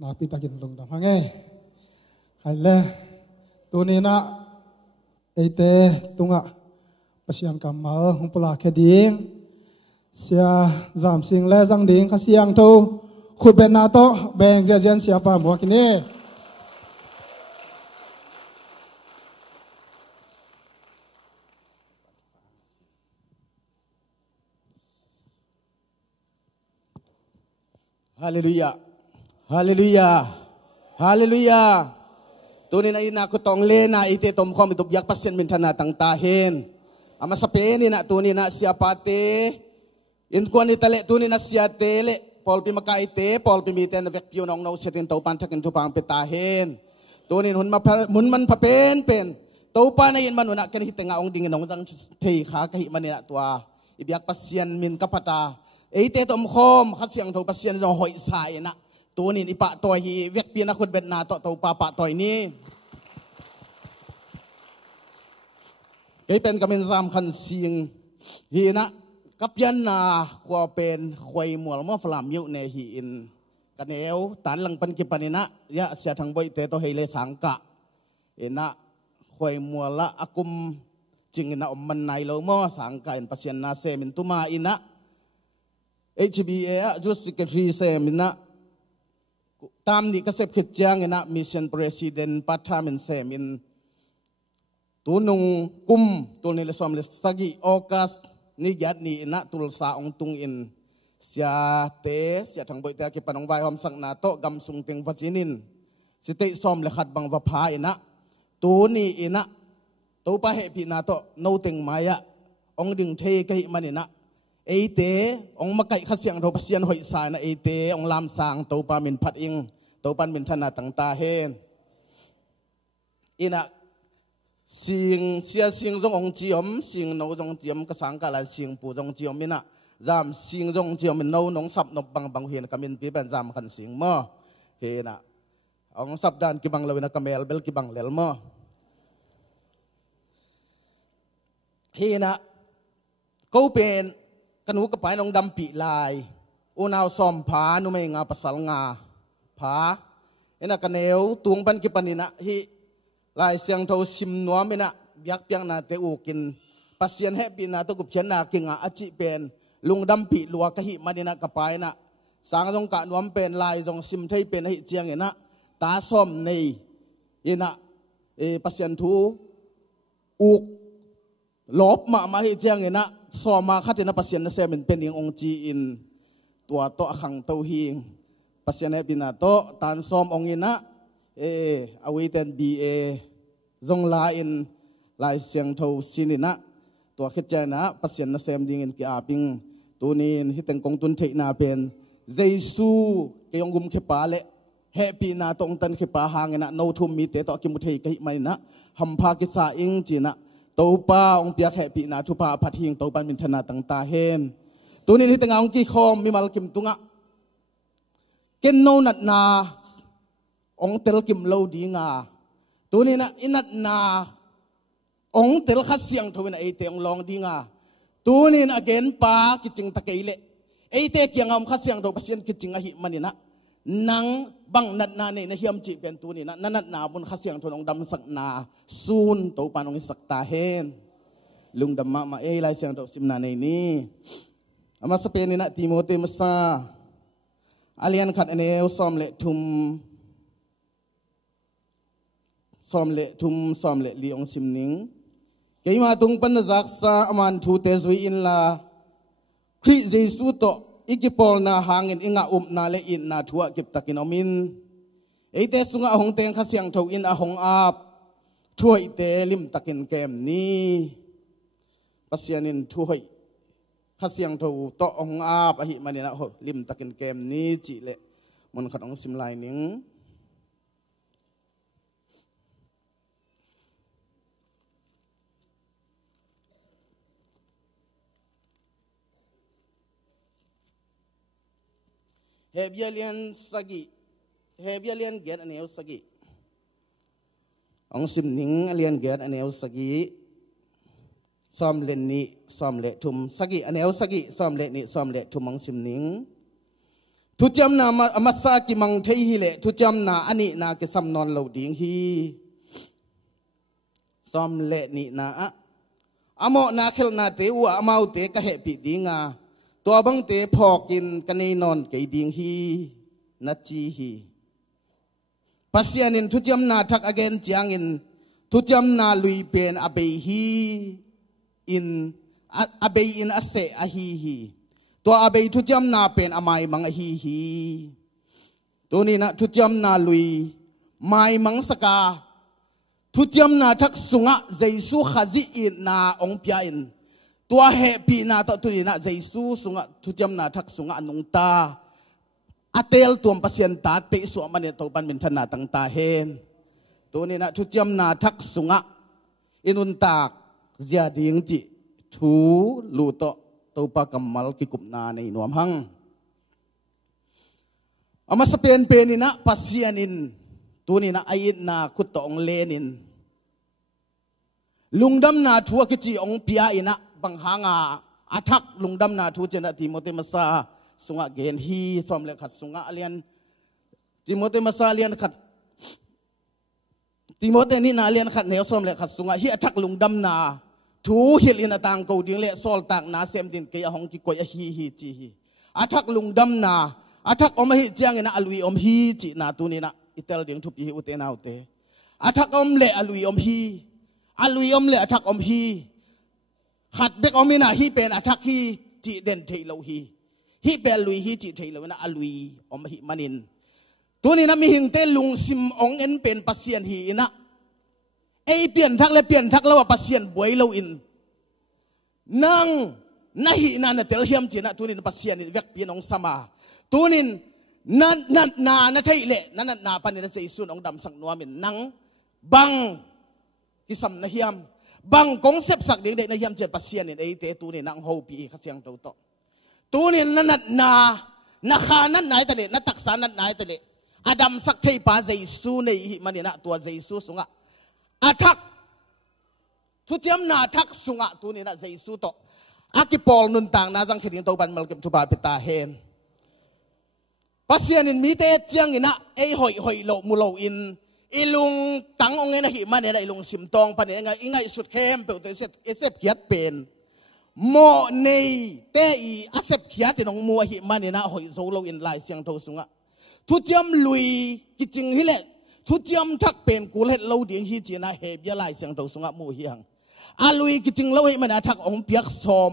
มาปีตากินลงดำฮังเอ้ใครเล่ตัวนี้นะไอเตตุงะปัสยังกำมาหงปลาแค่ดิ้งเสียจามสิงและจังดิ้งข้าเสียงทูขุดเป็นนาโตแบ่งเจียนเสียป่าหมวกินนี่ฮาเลลูยาฮาเลลูยาฮาเลลูยาตัวนี้นะอินาคุตองเลนะอิเตตมคอมอิตุบยักษ์ปัสเซนมินธนาตังตาเฮนอามาสเปนี่นะตัวนี้นะเสียปาเตอินกวนอิตาเลตัวนี้นะเสียเตเลพอลปิมากาอิเตพอลปิมีเตนเวกพิวนองโนเซตินตัวปันทักินทุปังเปตาเฮนตัวนี้หุ่นมันพะเป็นตัวปันในอินมันหุ่นนักกันฮิตงาองดิ่งนองจังเทขากะหิมันนี่นะตัวอิบยักษ์ปัสเซนมินกัปตาไอเตตมคอมขัดเสียงตัวปัสเซนจงหอยสายนะตัวนี้อิปะตัวฮีเวกพิวนักขุดเบ็ดนาตัวปะตัวนี้ไอเป็นกำเนิดสามขันเสียงฮีนะกับยันนาขวาเป็นขวายมัวมอฟลามยุในหินกันเอวตานหลังปันกิปันนะยะเสียทางบ่อยเตโตเฮเลสังกะเอ็นะขวายมัวละอากุมจิงนะอมมันในโลมอสังกะเอ็นปัสยันนาเซมินตุมาอินะ HBA จุดสิกรีเซมินะตามนี้ก็เสพขิดจังเอ็นะมิชชั่นประธานปัทามินเซมินตัวนุ่งกุมตัวนี้เลยสมเลยสกิออกัสนี่ยัดนี่นะตุลสาองตุงอินเสียเตะเสียทางบริเตะกิปนองไว้ความสังนาโตกำสุงเต็งวัชินินสิเตะสมเลยขัดบังวะพายนะตัวนี้นะตัวป้าเหตุนาโตโนเต็งมายะองดึงเทกิมันนะไอเตะองมาไก่ขัดเสียงเราเสียนหอยสายนะไอเตะองลามสางตัวป้ามินพัดอิงตัวป้ามินธนาต่างตาเฮนอินะสิงเสียสิงจงองจีอมสิงโนจงจีอมกสังกาลสิงปูจงจีอมมินะจามสิงจงจีอมมินโนนงสับนบางเห็นกามินปีเป็นจามขันสิงมั้เห็นะองสับดานกิบังเลวินะกาเมลเบลกิบังเลลมั้เห็นะเขาเป็นกันหูกระป๋ายนองดำปีลายอุณาวซอมผานุไม่งาปัสสาวงาผาเห็นะกันเอวตวงปันกิปันนี่นะฮิลายเสียงเท่าซิมนัวไม่นะยักเปียงนาเตอูกินปัสเซียนแฮปปี้นาตัวกุบเชนนากิงอาจิเป็นลุงดำปีลัวกะหิมาดีนะกระปายนะสางจงกะนวมเป็นลายจงซิมไทยเป็นหิเจียงเห็นนะตาส้มในเห็นนะปัสเซียนทูอูกลบมาหิเจียงเห็นนะซ้อมมาคัดเห็นนะปัสเซียนนะเซมินเป็นยังองจีอินตัวโตขังเต้าหิงปัสเซียนแฮปปี้นาโตตานซ้อมองเห็นนะเอาไว้เต้นBAจงลาอินลายเสียงเท่าสินินะตัวคิดใจนะปัสยันนะเซมดิ่งอินกีอาปิงตัวนี้ฮิตเต็งกงตุนเทนาเป็นเจซูเกี่ยงกุมเขปาเลแฮปปี้นาตรงตันเขปาหางนะโนทุมมีเตต่อกิมุเทกิมันนะฮัมพากิสาอิงจีนะตัวป้าองเปียแฮปปี้นาทุพาพัดหิงตัวปันมินธนาต่างตาเฮนตัวนี้ฮิตเต็งองกีคอมมีมาลกิมตุงะเกนโนนัดนาองเตลกิมโลดีงาตัวนี้นะอินัดนาองเตลขัดเสียงทวินไอเตองลองดีงาตัวนี้นะเกนปากิจิงตะเกยเลไอเตเกียงอมขัดเสียงโดปัสยันกิจิงอหิมันนี่นะนังบังนัดนาเนี่ยนะเฮียมจีเป็นตัวนี้นะนัดนาบุญขัดเสียงทนองดำสักนาซูนตัวปานองสักตาเฮนลุงดำมาลายเสียงโดสิมนาในนี้อามาสเปนี่นะติโมเตมัสซาอาเลียนขัดอันเอลซอมเลทุมซอมเลทุมซอมเลลีองซิมนิงเกี่ยมาตุงปันจักษาอามันทูเตสวีอินลาคริเจสุโตอีกิปอลนาหางอิงอานาเลอินนาทัวกิบตักินอมินไอเตสุงอาหงเตงขัดเสียงทวินอาหงอาบทัวอิเตลิมตักินเกมนี้ปัสยานินทัวขัดเสียงทวโตองอาบอหิมันนะลิมตักินเกมนี้จิเลมันขัดองซิมไลนิงเฮเบียเลียนสกิเฮเบียเลียนเกตอันเอลสกิองซิมนิงเลียนเกตอันเอลสกิซ้อมเลนนี่ซ้อมเลทุมสกิอันเอลสกิซ้อมเลนี่ซ้อมเลทุมองซิมนิง ทุจำนามาซากิมังเทฮิเลทุจำนาอันนี้นาเกสัมนอนเหลาดิ่งฮีซอมเลนี่นาอโมนาเคลนาเตออมาเตกะเหปิดิงาตัวบังเตพอกินกันในนอนเกดิ่งฮีนัจีฮีปัสยานินทุจำนาทักอเกนจางอินทุจำนาลุยเป็นอเบฮีอินอเบอินอเสอฮีตัวอเบยทุจำนาเป็นอมัยมังฮีตัวนี้นะทุจำนาลุยไม่มังสกาทุจำนาทักสุงะเจสุขจิอินนาองเปียอินตัวเฮปีนาตัวนี้นะเจสุสุงะทุจำนาทักสุงะนุงตาอเตลตัวปัสยันตาเตสวมันเนี่ยตัวปันเป็นธนาตั้งตาเฮนตัวนี้นะทุจำนาทักสุงะอินุนตากเจียดิงจิทูลูโตตัวปากมัลกิกุปนาในนวมหังอามาสเปนเป็นนี่นะปัสยานินตัวนี้นะไอ้นาคุตตองเลนินลุงดำนาทัวกิจิองเปียอินะบังหางาอาทักลุงดำนาทัวเจนะติโมเตมาซาสุงะเกนฮีสอมเลขัดสุงะเลียนติโมเตมาซาเลียนขัดติโมเตนี่นาเลียนขัดเหนียวสอมเลขัดสุงะฮีอาทักลุงดำนาทูฮิลินต่างกูดิ้งเละซอลต่างนาเซมดินเกียหงกิโกยฮีจีฮีอาทักลุงดำนาอาทักอมฮิจียงนะอลุยอมฮีจีนาตัวนี้นะอิตาลีดิ้งทุบฮีอุเตนาอุเตอาทักอมเละอลุยอมฮีอลุยอมเละอาทักอมฮีขัดเบกอมินาฮีเป็นอาทักฮีจีเด่นเทโลฮีเป็นลุยฮีจีเทโลนะอลุยอมฮิมันินตัวนี้นะมีหิงเตลุงซิมองเอ็นเป็นปัสเซียนฮีนะไอเปลี่ยนทักและเปลี่ยนทักแล้วว่าปัสเซียนบวยเราอินนั่งนาหินาเตลเฮียมจีนะตัวนี้ปัสเซียนเวกเปลี่ยนองสมาตัวนี้นาไทยเละนั่นนาปันนี่จะสุนองดำสังนัวมินนั่งบังกิสัมนาเฮียมบังกงเซปสักเด็กนาเฮียมเจ็ดปัสเซียนไอเตตัวนี้นั่งโฮปีข้าเสียงโตโตตัวนี้นั่นนาขานั่นไหนแต่เละนัตักษานั่นไหนแต่เละอดัมสักเทปาเจสูในมันนี่นะตัวเจสูสุงะอาทักทุติยมนาทักสุงะตัวนี้นะเจสูโตอากิปอลนุนต่างนาจังขีดิงโตบันมัลเก็บทุบาเปตาเฮนปัสยานินมีเตเจียงอินะไอหอยโลมุโลอินอิลุงตังองเงินหิมันเนี่ยไอลุงสิมตองปันเนี่ยไงสุดเข้มเปิดเอเซฟเขียดเป็นโมเนเตอีอาเซฟเขียดที่น้องมัวหิมันเนี่ยนะหอยโซโลอินลายเสียงโตสุงะทุติยมลุยกิจิงฮิเลทุติยมทักเป็นกูเล็ดเล่าเดียงฮิจีนะเฮบยาลายเสียงโตสุงะมูเฮียงอาลุยกิจิงเล่าให้มันนะทักองเปียกซอม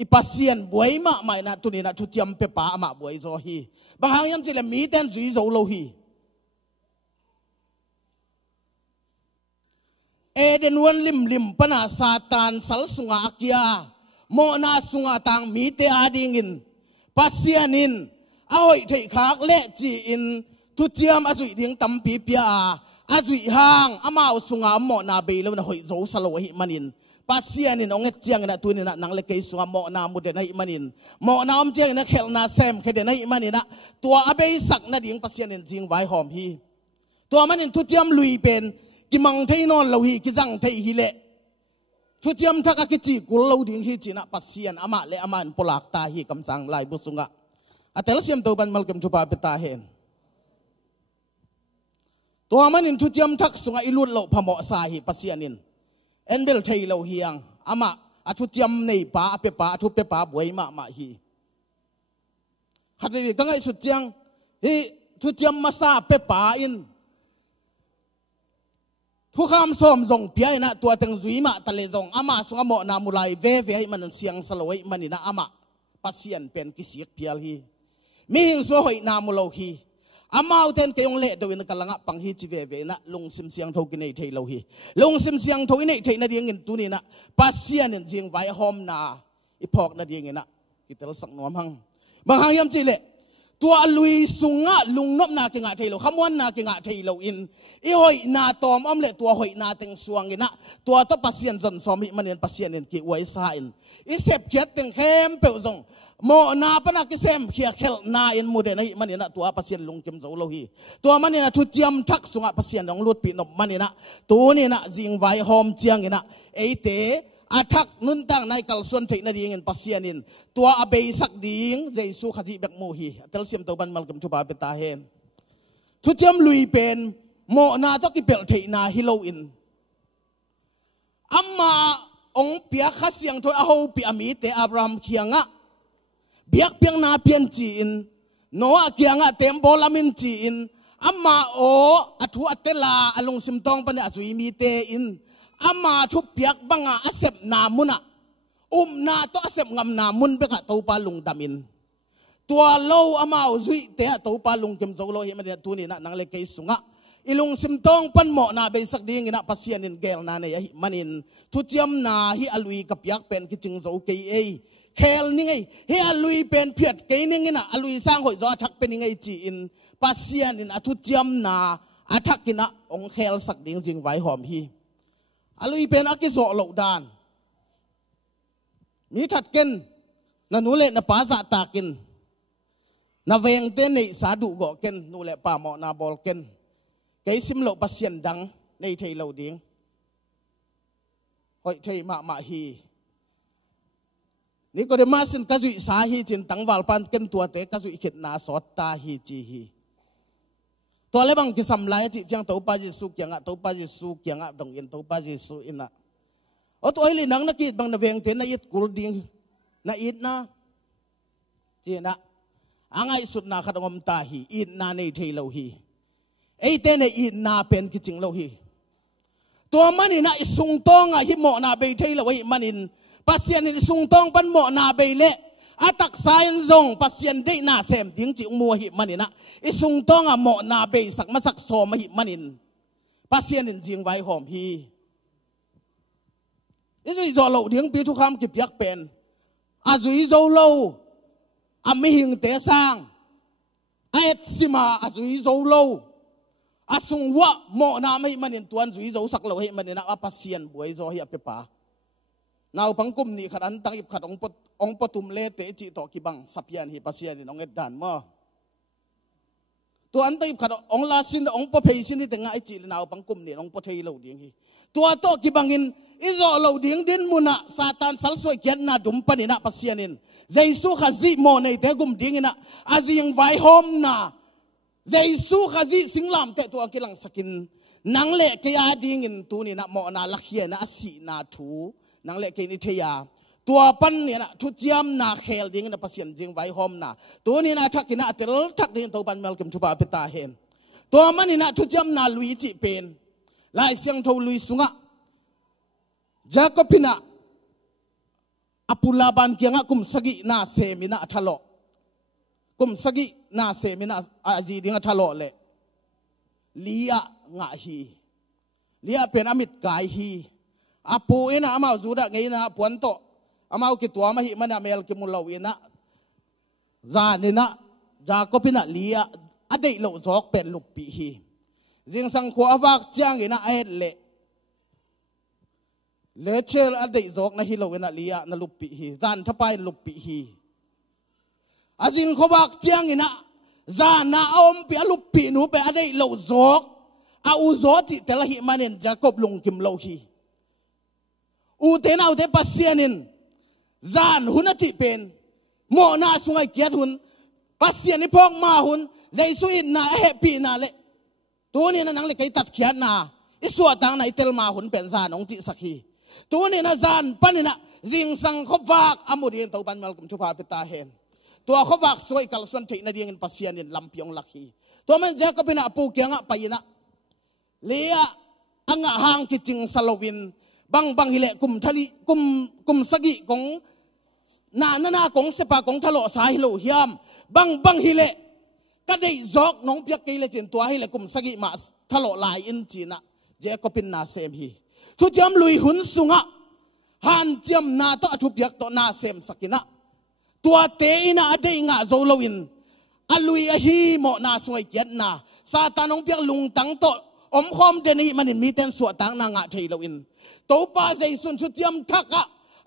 อีปัสยานบวยมาไม่นะตัวนี้นะทุติยมเปปามาบวยโซฮีบางครั้งยังจะมีแต่จุยโซโลฮีเอเดนวันลิมปนาซาตานสัลสุงอากิยาโมนาสุงอาตังมีแต่อาดิงินปัสยานินเอาไว้ที่ขากเละจีอินทุเจียมอาจุยดิ้งตั้มปีเปียอาจุยห่างอามาเอาสุงอาโมนาเบลวันหอยโซสโลหิมันินปัสยานินองเจียงนะตัวนี้นะนังเล็กสุงอาโมนามุเดนหิมันินโมนาอมเจียงนะเขลนาเซมเคเดนหิมันินนะตัวอาเบยสักนะดิ้งปัสยานินจิงไว้หอมฮีตัวมันนินทุเจียมลุยเป็นกิมังเทนอนเราฮีกิจังเทฮิเลทุเจียมทักกิจิกุลเราดิ้งฮีจีนะปัสยานอามาเลอามันปลักตาฮีกำสังลายบุสุงะอาเตลเซียมตัวบันมัลเก็มทุบาเปตาเฮนตัวมันนินทุติยมทักสุงอิลุดเราพมอสาหิปัสยานินเอ็นเบลเทยเราเฮียงอามาอาทุติยมในป่าเปป่าทุเปป่าบวยมาฮีขัดเลยตั้งไอสุดเจียงฮีทุติยมมาซาเปป่าอินทุกคำส้มส่งเปียนะตัวตึงจุยมาตะเลส่งอามาสุงโมนามุไลเวให้มันเสียงสลวยมันนี่นะอามาปัสยานเป็นกิสิกเปียลฮีมีหิงสวยนามุโลฮีอามาเอาเต็นเกยงเละตัวนี้กำลังปังฮีจีเวนะลงซิมเสียงทกินในเทโลฮีลงซิมเสียงทกินในเทนาเดียงเงินตัวนี้นะปัสยานินเสียงไว้หอมนาอีพอกนาเดียงเงินนะกิตลสักนวมหังบางครั้งยามจีเละตัวลุยสุงะลุงนบนาเกงะเทโลขมวนนาเกงะเทโลอินอีหอยนาตอมอมเละตัวหอยนาเต็งสวงเงินนะตัวต้ปัสยานจนสอมิมันเนียนปัสยานินกิไว้ซาอินอีเสพเขียดเต็งเข้มเปิลซงโมนาปนักเซมเขียเคลนาอินมูเดนให้มันนี่นะตัวปัสยานลุงเก็มโซโลฮีตัวมันนี่นะทุติยมทักสุงะปัสยานน้องลุดปีนบมันนี่นะตัวนี่นะจิงไว้หอมเจียงนี่นะไอเต อาทักนุนตั้งในกัลส่วนเทนดิ่งปัสยานินตัวอาเบยสักดิ่งเจสุขจิเบกโมฮีเตลเซียมตัวบันมัลกัมชุบาเปตาเฮนทุจยมลุยเป็นโมนาตกิเปลเทนาฮิโลอินอัมมาองเปียขัสยังถอยอาหูปีอามีเตอับรามเคียงะเบียกเปียงนาเปียนจีนโนอาเคียงะเต็มโบลามินจีนอัมมาโออัทุอัตเตลาอลงซิมตองปะเนอจุยมีเตอินอามาทุบเปียกบังอาเสบนามุนะนาโตอาเสบงำนามุนเบกะตัวปาลุงดามินตัวโลอามาอุยเตะตัวปาลุงเกมโจโลเฮมันเนี่ยตัวนี้นะนังเล็กไก่สุงะอิลุงซิมตองปันหมอนาเบสักดิ่งนะปัสยานินเกลนาเนี่ยมันินทุจยมนาฮิอลุยกับยักเป็นกิจิงโจเกยเคลนี่ไงฮิอลุยเป็นเพียดเกยนี่ไงนะอลุยสร้างหอยจอทักเป็นยังไงจีอินปัสยานินทุจยมนาอาทักกินะองเคลสักดิ่งจิงไว้หอมฮีอลุยเป็นอักิโซโลดานมีทัดกินนันูเล่นป้าสะตากินนาเวงเต้นในสาดุกอกินนูเล่ป้าหมอนาบอลกินไก่ซิมโลปัสยันดังในไทยเราดิ้งหอยไทยมาฮีนี่ก็เดมาสินกะจุยสาฮีจินตังวาลปันกินตัวเตะกะจุยขิดนาสอดตาฮีจีฮีตัวเล็บังกิสัมไลจิจังตัวปาจิสุกยังตัวปาจิสุกยังดงอินตัวปาจิสุอินะโอ้ตัวไอ้ลีนังนักกีดบังนาเวงเตนนาอิดกุลดิ้งนาอิดนะจีนะอ่างไอสุดนาขัดอมตาฮีอิดนาในไทยเราฮีไอ้เตนอิดนาเป็นกิจิงเราฮีตัวมันนี่นะสุงตองฮิโมนาเบยไทยเราฮีมันนินปัสยันนี่สุงตองปันโมนาเบยเล่อาตักสายนงปัสยันได้นาเสมดิ้งจิงมัวหิมันนี่นะอิสุงตองโมนาเบยสักมาสักโซมาหิมันนินปัสยันนี่จิงไว้หอมฮีอิสุยโจโลดิ้งปีทุกคำกิบยักเป็นอาจุยโจโลอาไม่หิงเตะสร้างไอ้สิมาอาจุยโจโลอาสุงวะโมนาไม่มันนินตัวจุยโจสักโลหิมันนี่นะอาปัสยันบวยโจหิอเปปานาปังกุมนี่ขัดอันตั้งอิบขัดองปตุมเลเตจิโตกิบังสัพยันฮิปัสยันนี่น้องเอ็ดดานมาตัวอันตั้งอิบขัดองลาสินองปะเพยสินที่แต่งไอจินาปังกุมนี่องปะเทยเหล่าดิ้งฮีตัวโตกิบังอินอิโซเหล่าดิ้งดินมุนะซาตานสัลสวยเกียนนาดุมปนินะปัสยันินเจสุขจิโมในเตกุมดิ้งนะอาจิงไวโฮมนาเจสุขจิสิงลามเตตัวกิลังสกินนังเละกียาดิ้งินตัวนี่นะโมนาลักเฮียนะสีนาทูนังเละกินิเทียตัวปันเนี่ยนะทุจยมนาเคลดิ้งนะปัสยันจิงไวโฮมนะตัวนี้นะทักกินะเตลทักดิ้งตัวปันเมลกิมชุบาเปตาเฮนตัวมันนี่นะทุจยมนาลุยจิเป็นลายเสียงทูลุยสุงะจากพินะอปุลาบันเกียงกุมสกินาเซมินะทะเลาะกุมสกินาเซมินะอาจีดิงทะเลาะเลยลียงะฮีลียเป็นอมิตกายฮีอปูเอนะอามาจูดะไงนะปวนโตอามาคิดตัวมาหิมันเมลกิมุลลาวินะจานินะจากพินะลียอดีตโลจอกเป็นลุปีฮีจิงสังขวาวักจางอินะเอเลเลเชลอดีตจอกนะฮิโลเวนะลียานะลุปีฮีจานทับไปลุปีฮีอาจิงขวักจางอินะจานนาอมปีลุปีนูไปอดีตโลจอกอาอุจอติเตละหิมันเนจากบลุงกิมโลฮีอูเตนาอูเตปัสเซียนินจานหุนติเป็นโมนาสุงไอเกียรหุนปัสเซียนิพองมาหุนใจสุอินนาเฮปีนาเลตัวนี้นะนังเล็กไอตัดเขียนนาอิสวตังในเตลมาหุนเป็นจานองติสักฮีตัวนี้นะจานปันนี่นะจิงสังขวากอามุดีนตัวปันเมลกุมชุบาเปตาเฮนตัวขวากสวยกัลส่วนที่นาดีเงินปัสยานินลำพิองลักฮีตัวมันจะก็เป็นอาปูเกียงไปนะเลียอังหางกิจิงสโลวินบังฮิเลกุมทะลีกุมสกิกงนากงเสปากงทะเลาะสายโลหิมบังฮิเลก็ได้จอกน้องเปียกกิเลจินตัวฮิเลกุมสกิมาทะเลาะลายอินจีนะเจก็เป็นนาเซมฮีทุจยมลุยหุนสุงะฮันจยมนาต่อทุบยักต่อนาเซมสกินะตัวเตอินะอดีงะโจโลวินอลุยอฮีโมนาสวยเกียรนาซาตานองเปียกลุงตังต่ออมคอมเดนี่มันมีเต็นสวดตังนางะเทโลวินตัวป้าใจสุนทุจยมทักะ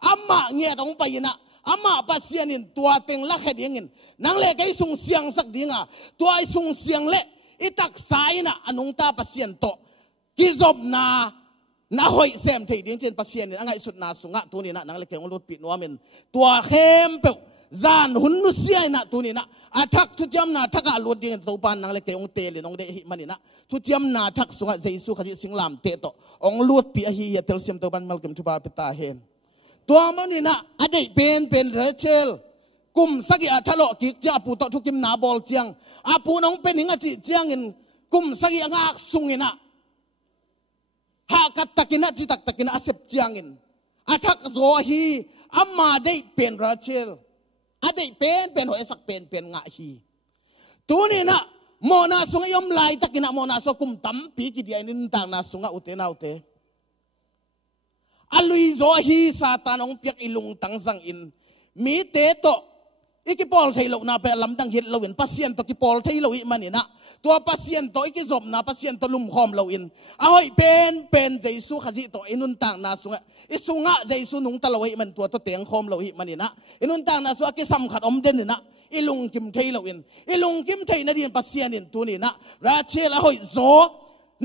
อามาเงียตองไปนะอามาปัสยานินตัวเต็งลักเฮดิงินนางเล็กไอสุงเสียงสักดิงะตัวไอสุงเสียงเละอิตักสายนะอนุงตาปัสยันโตกิจบนา น่าหอยเซมที่ดิ้งเจนปัสเซียนนี่ง่ายสุดนาสุงะตัวนี้นะนังเล็กเกี่ยวกับรถปิดนัวมันตัวเข้มเปล่าจานหุ่นนุเซียนะตัวนี้นะอาทักทุจำนาทักอาลวดดิ้งตัวปานนังเล็กเกี่ยวกับเตลินองเดหิมันนี่นะทุจำนาทักสุงะเจสุขจิสิงลามเตโตองลวดปีฮีเตลเซียมตัวปันมัลกิมทุบาปิตาเฮนตัวมันนี่นะอดีตเป็นเรเชลกุมสักอาทะเลาะกิจจะปูโตทุกิมนาบอลเจียงอาปูน้องเป็นหิงจิเจียงอินกุมสักงากสุงินะหากัตตะกินะจิตักตะกินะอาเซปเจียงอินอาทักโซฮีอามาได้เป็นเรเชลอดีตเป็นหัวสักเป็นงาฮีตัวนี้นะโมนาสุงยมลายตะกินะโมนาสุกุมตั้มปีกิดียนินต่างนาสุงอุเตนาอุเตอลุยโซฮีซาตานองเปียกอิลุงตังสังอินมีเตโตอีกปอลไทยเราหน้าไปลำดังเห็ดเราอินปัสเซียนตัวกิปอลไทยเราอิมันนี่นะตัวปัสเซียนตัวอีกจบนะปัสเซียนตัวลุ่มหอมเราอินเอาให้เป็นใจสู้ขจิตัวอินุนต่างนาสุงะอิสุงะใจสู้นุงตะเราอิมันตัวเตียงหอมเราอิมันนี่นะอินุนต่างนาสุงะกิสัมขัดอมเด่นนี่นะอิลุงกิมไทยเราอินอิลุงกิมไทยนาดีนปัสเซียนอินตัวนี้นะราเชลเอาให้โซ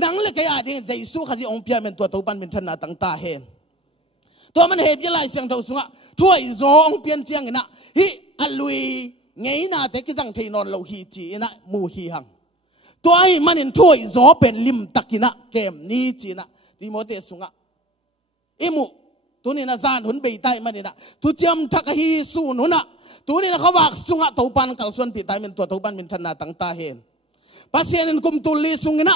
นังเล็กอาดิ่งใจสู้ขจิองเปียเป็นตัวปันเป็นชนะต่างตาเห็นตัวมันเห็บยังไงเสียงเท่าสุงะถ้วยโซองเปียนเจียงนะฮิอลุยไงน่าแต่กิจังเทนอนเราฮีจีนะมูฮีหังตัวไอ้มันเห็นถ้วยโซเป็นลิมตักินะเกมนี้จีนะดิโมเตสุงะอิมุตัวนี้นะซานหุนเบยไตมันนี่นะทุจำทักฮีสูนุนะตัวนี้นะเขาว่าสุงะตัวปันกัลส่วนปีไตเป็นตัวปันเป็นชนะต่างตาเห็นปัสเซียนกุมตุลีสุงนะ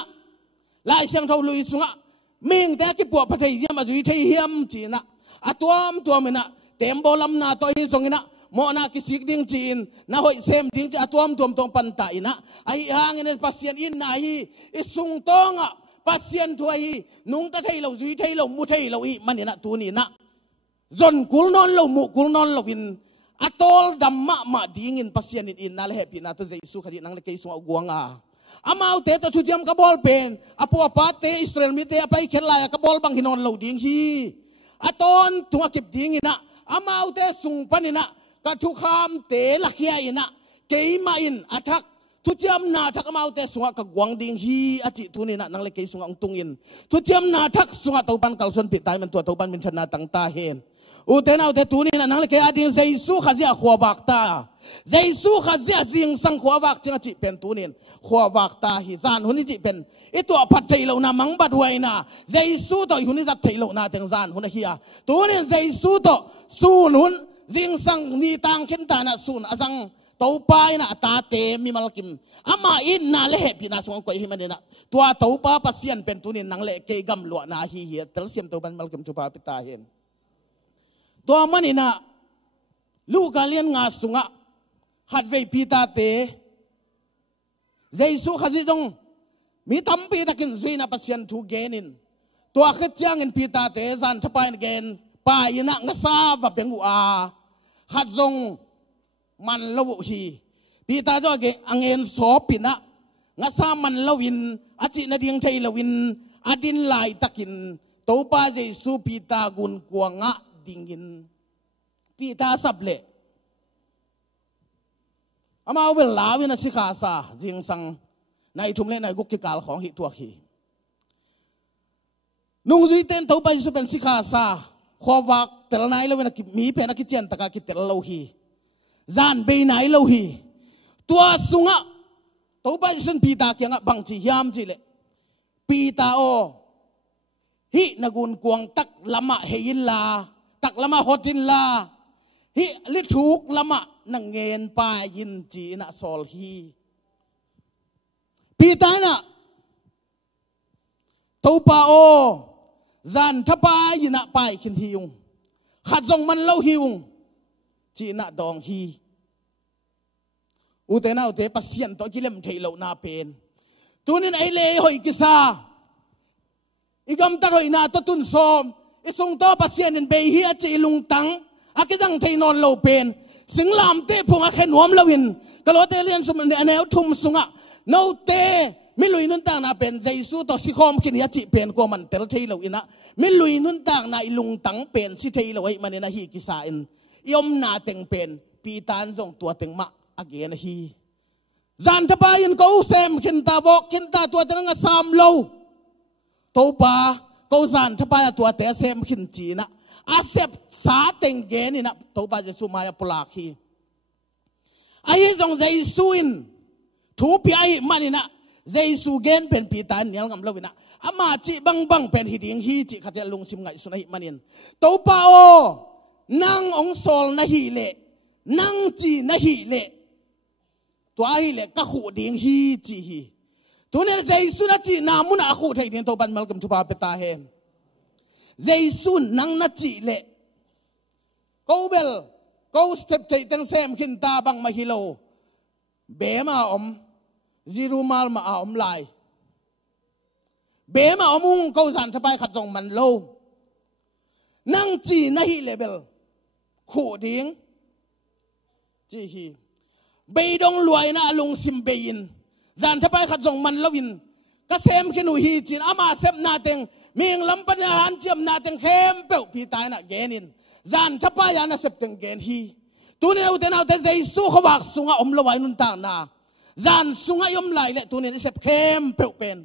ลายเสียงเท่าลุยสุงะเม่งแต่กิปวดพัทยามาจุยเทียมจีนะอะตัวมันนะเต็มโบลำนาตัวฮีสุงนะโมนากิสิกดิ้งจีนน่าหอยเซมดิ้งจะตัวมตรงปันตายนะไอ้ห่างเนี่ยปัสเซียนอินนาฮีอิสุงตองอ่ะปัสเซียนทัวฮีนุ่งตะไทยเราจุยไทยเรามุไทยเราอีมันเนี่ยนะตัวนี้นะจนกุลนอนเรามุกุลนอนเราวินอัตอลดัมมาดิ้งอินปัสเซียนอินน่าเละปีน่าตัวใจสุขจินังเล็กสุงอากวงอ่ะอามาเอาเตะตัวชุดยำกระบอลเป็นอาปัวปาเตอิสราเอลมีเตะไปเขลายกระบอลบังหินอนเราดิ้งฮีอัตอนตัวเก็บดิ้งอินะอามาเอาเตะสุงปันอินะกทุกคำเตะลักยาอินะเกยมาอินอาทักทุจำนาทักมาเอาแต่สุงกับกวางดิงฮีอาจิทุนี่นะนังเล็กสุงองตุงอินทุจำนาทักสุงตัวปันกัลส่วนปิดตายมันตัวปันเป็นชนะต่างตาเห็นอุเทนเอาแต่ทุนี่นะนังเล็กอาดิงใจสู้ขจีขวบักตาใจสู้ขจีจิงสังขวบักจิงจิเป็นทุนี่ขวบักตาฮิซานหุนจิเป็นอีตัวพัดไทยเรานะมังบัดไว้นะใจสู้ตัวหุนจัดไทยเรานะเต็งซานหุนเฮียตัวนี่ใจสู้ตัวสู้หุนจิงสังนีตังเข็นตานะสุนอาสังตัวป้ายนะตาเตมีมาลกิมอามาอินนาเละปีนาสงกวยฮิมันเนนะตัวตัวป้าปัสเซียนเป็นตัวนี้นังเละเกยกำลวนาฮีเฮียเตลเซียมตัวบันมาลกิมจุปาปิตาเห็นตัวมันนี่นะลูกการเลี้ยงงาสุงะหัดเวปีตาเตใจสุขจิจงมีทำปีตะกินซุยนะปัสเซียนทูเกนินตัวขจางอินปีตาเตซันทปายนเกนป้ายนะงาซาบะเบงอาหัดจงมันลวฮีปีตาจ้าเกอังเงินสอปินะงาซามันลวินอาจินาดิงไทยลวินอดินลายตะกินตัวป้าเจสุปีตากุนกวงะดิงินปีตาสับเละอามาเวลาวินาสิกาซาจิงสังในทุ่มเล่นในกุกกิกาลของหิตัวขีนุ่งจุยเต้นตัวไปสุเป็นสิกาซาขวักแต่ละนายเราเวลามีเป็นนักกิจเจนตะการกิจแต่ละเราฮีจานเบย์นายเราฮีตัวสุงะตัวไปสุนปีตาเกียงะบังจียามจีเละปีตาโอฮินักุนกวงตักละมะเฮยินลาตักละมะฮอตินลาฮิลิทุกละมะนังเงินปายินจีนะซอลฮีปีตานะตัวปาโอจานทปายินะปายขินฮิวขัดจงมันเล่าฮิวจีน่าดองฮีอุเทน่าอุเทปัสเซียนตัวกิเลมเทโลนาเป็นตัวนี้ไอเล่หอยกิซาอีกำตัดหอยนาตัวตุนซอมอีส่งตัวปัสเซียนเป็นเบย์ฮีจีลุงตังอากิจังเทนอนโลเป็นสิงลามเตพงอาแค่หนวมลวินกะโลเตเลียนสมเนแนวทุ่มสุงะโนเตไม่ลุยนุ่นต่างนาเป็นใจสู้ต่อสิคอมขินยาจิเป็นกว่ามันเตลเทโลอินะไม่ลุยนุ่นต่างนาลุงตังเป็นสิเทโลไอมันเนี่ยนะฮีกิซาอินยมนาเต็งเป็นปีตานจงตัวเต็งมะอเกนฮีจันทบายินกูเซมขินตาบอกขินตาตัวเต็งงาสามโลตัวปา câu giàn tháp bài tua té xem khinh chỉ na a xếp xá tình ghé ni na tàu ba Giêsu mai polak hi ai dòng Giêsu in thu pi ai mani na Giêsu gen pen pi tan nial ngam lovina ama chi bang bang pen hi ding hi chi khatel lung sim ngai sunai manin tàu pa o nang ong sol na hi le nang chi na hi le tua hi le ka khu ding hi chi hi tu ne Giêsu na chi na mun a khu thai ding tàu ban malkam thupa peta hen Giêsu nang na chi le câu bel câu step thai tang sem khin ta bang ma hi lo be ma om ziru mal ma om lai be ma omung câu zan thapai khat jong man lo nang chi na hi level khu ding chi hi be dong luai na lung sim bein zan thapai khat jong man lovin ka sem khinu hi chin ama sep na teng ming lam pan han chiam na teng khem pe pi tai na genin zan thapai ya na sep teng gen hi tu ne uten au te Giêsu khowak sunga om lo wai nun ta na zan sunga yom lai le tu ne sep khem pe pen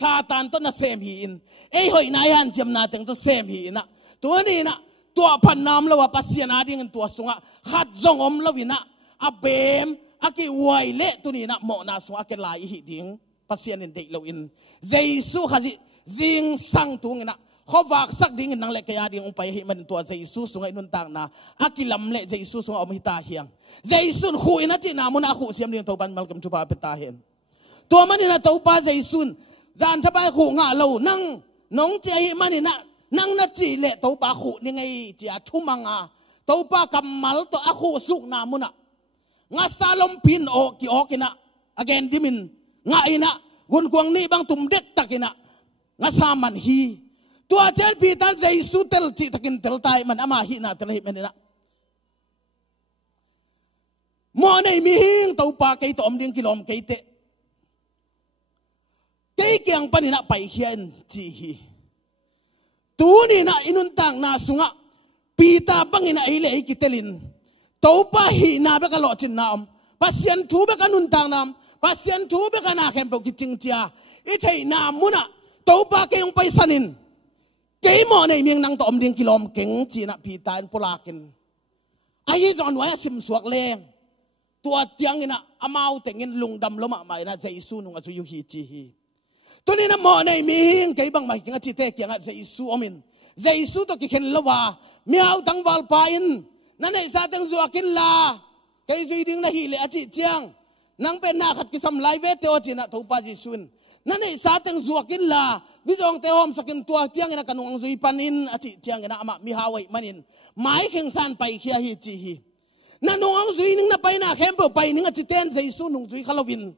Satan to na sem hi in ei hoi na yan chiam na teng to sem hi na tu ni na tua pan nam lo wa pasian ading tua sunga khat jong om lo wina a bem aki wai le tu ni na mo na sunga ke lai hi ding pasian in dei lo in Giêsu khaji jing sang tu ngina khowak sak ding nang le kaya ding upai hi man tua Giêsu sunga nun tang na akilam le Giêsu sunga om hi ta hiang Giêsu khu ina ti na mun a khu siam ding to ban malkam tu pa peta hen tua man ina to pa Giêsu zan thabai khu nga lo nang nong chi hi man ina nang na chi le to pa khu ni ngai chi a thumanga to pa kamal to a khu suk na muna nga salom pin o ki okina again dimin nga ina gun kwang ni bang tum dek takina nga saman hi tua chen pi tan Giêsu tel chi takin tel tai man ama hi na tel hi man ina mo nei mi hing to pa kai to om ding kilom kai te kai kyang panina pai hian chi hi tu ni na inun tang na sunga pita bangina ile ikitelin to pa hi na be ka lo chin na om pasien thu be kanun tang nam pasien thu be kana khem pe ki ching chia I thei na muna to pa ke yong pai sanin ke mo nei ming nang to om ding kilom keng chi na pita in polakin ai jon wa sim suak leng tua tiang ina amau tengin lungdam loma mai na Giêsu nunga chu yu hi chi hi tuni na mo nei mi hing ke bang mai kinga chi te kyanga Giêsu omin Giêsu to ki khen lawa miao tang wal pa in na nei sa tang zuakin la ke zui ding na hi le achi chiang nang pe na khat ki sam lai ve te o chi na thopa Giêsun na nei sa tang zuakin la mi jong te hom sakin tua tiang ina kanung zui panin achi chiang ina ama mi hawai manin mai kheng san pai khia hi chi hi na nong zui ning na pai na khem po pai ning achi ten Giêsu nung zui khalowin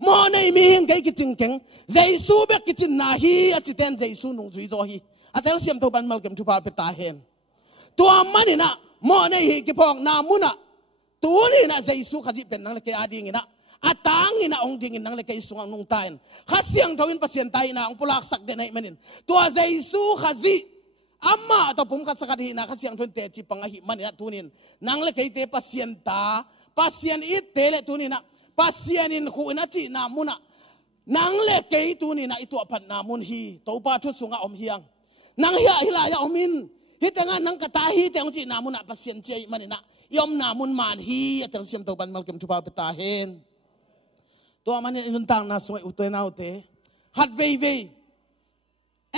mo nei mi hing kai ki ching keng Giêsu be ki chin na hi achi ten Giêsu nung zui zo hi atel siam to ban malkem thu pa peta hen tua manina mo nei hi ki pong na muna tu ni na Giêsu khaji pen nang le ke ading ina atang ina ong ding nang le ke sungang nung tain khasiang thawin pasien tai na ong pulak sak de nai manin tua Giêsu khaji amma to pum kha sakat hi na khasiang thun te chi panga hi manina tunin nang le ke te pasien ta pasien I te le tunina pasien in khu na chi na muna nang le ke tunina I to phat na mun hi to pa thu sunga om hiang nang hi la ya omin hi tanga nang kata hi te ong chi na muna pasien che manina yom na mun man hi atel siam to ban malkem thu pa peta hen to manin inun tang na soi utoy na ute hat vei vei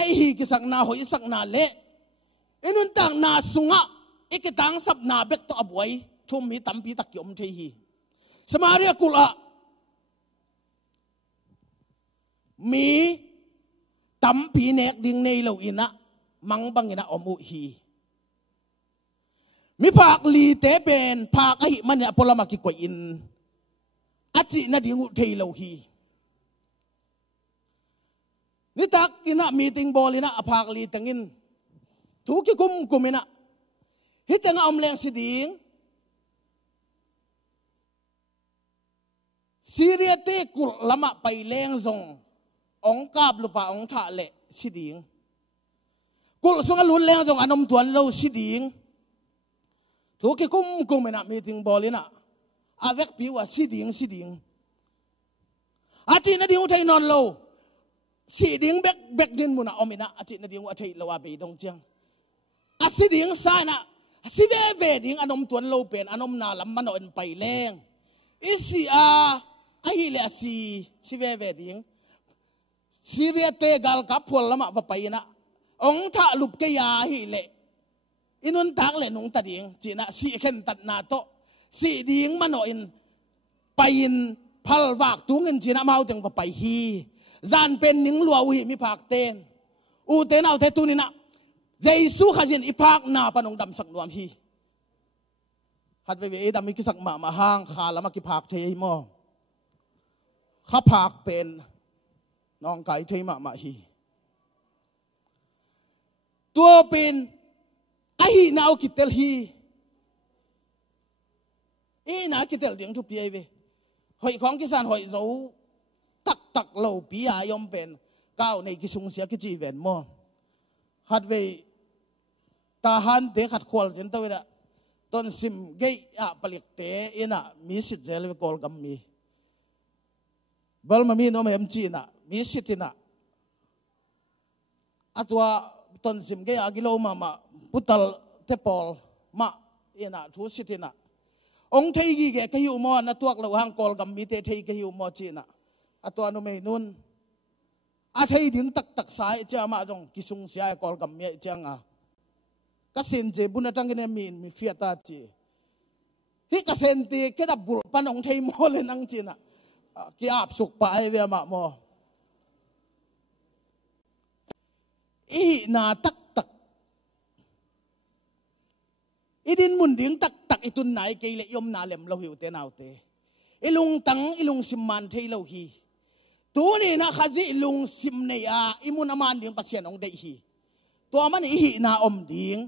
ai hi ki sak na hoi sak na le inun tang na sunga ikitang sap na bek to abuai thum hi tampi tak yom the hi Samaria kula mi tampi nek ding nei lo ina mang bang ina omu hi mi phak li te ben phak ai man ya polama ki ko in achi na dingu thei lo hi ni tak ina meeting ball ina aphak li tangin thu ki kum ina hitanga omleng siding Syria te kul lama pai leng zong ong kap lupa ong tha le siding kul sunga lun leng zong anom tuan lo siding thu ki kum ina meeting ball ina avec piwa siding ati na ding thai non lo สีดิ้งเบกดินมุนะอมินะอาทิตย์นดิ้งว่าที่เราว่าไปดงเจียงอาสีดิ้งสายนะสีเวดิ้งอนมตัวโลเป็นอนมนาลำมันอ่อนไปแรงอิสิอาไอฮิเลสีเวดิ้งซีเรียเตกัลกับพวลละมาว่าไปนะองท่าลุบกยาฮิเลอินุนตักเลนุงตัดดิ้งจีนะสีเข็นตัดนาโตสีดิ้งมันอ่อนไปอินพัลวักตุงินจีนะมาเอาถึงว่าไปฮีจานเป็นหนิงลัวอุหิมีภาคเตนอูเตนเอาเทตุนินะเจสุขจินอีภาคนาปนงดำสักนวมฮีขัดเวเอดามิกิสักมาห้างขาละมากิภาคเทยมอข้าภาคเป็นน้องไก่เทยมาฮีตัวเป็นไอฮีนาวกิเตลฮีนากิเตลเดียงทุบเยเวหอยของกิสานหอยโจตักเหล่าปีอายอมเป็นก้าวในกิสุงเสียกิจีเวนมอขัดเวตาหันเตะขัดควอลเซนตัวละต้นซิมเกยอะผลิตเตะอินะมีสิทธิ์เจริญกอลกัมมีบอลมามีโนเมมจีน่ะมีสิทธิ์น่ะอัตว่าต้นซิมเกยอากิโลมาพุตลเทปอลมาอินะทุสิทธิ์น่ะองเทยีเกะฮิวมอนะตัวเราหางกอลกัมมีเตะเทยเกฮิวมอจีน่ะอัตวานุเมนุนอาเทยดิ้งตักสายเจ้ามาจงกิสุงเสียกอลกัมเมียเจ้างาก็เซนเจบุญตั้งกันมีเฟียตาจีฮิกเซนตีแค่ดับบุลปันองเทยมอเลนังจีน่ะกี่อาบสุกไปเวียมาโมอีนาตักอีดินมุนดิ้งตักอีตุนไหนเกยเลยยมนาเลมเราหิวเตนเอาเตอีลุงตังอีลุงสิมมันเทยเราฮีตัวนี้นะข้าจิลุงสิมเนี่ยอีมุนอามันดิ้งปัสยานองเดฮีตัวมันอีนาอมดิ้ง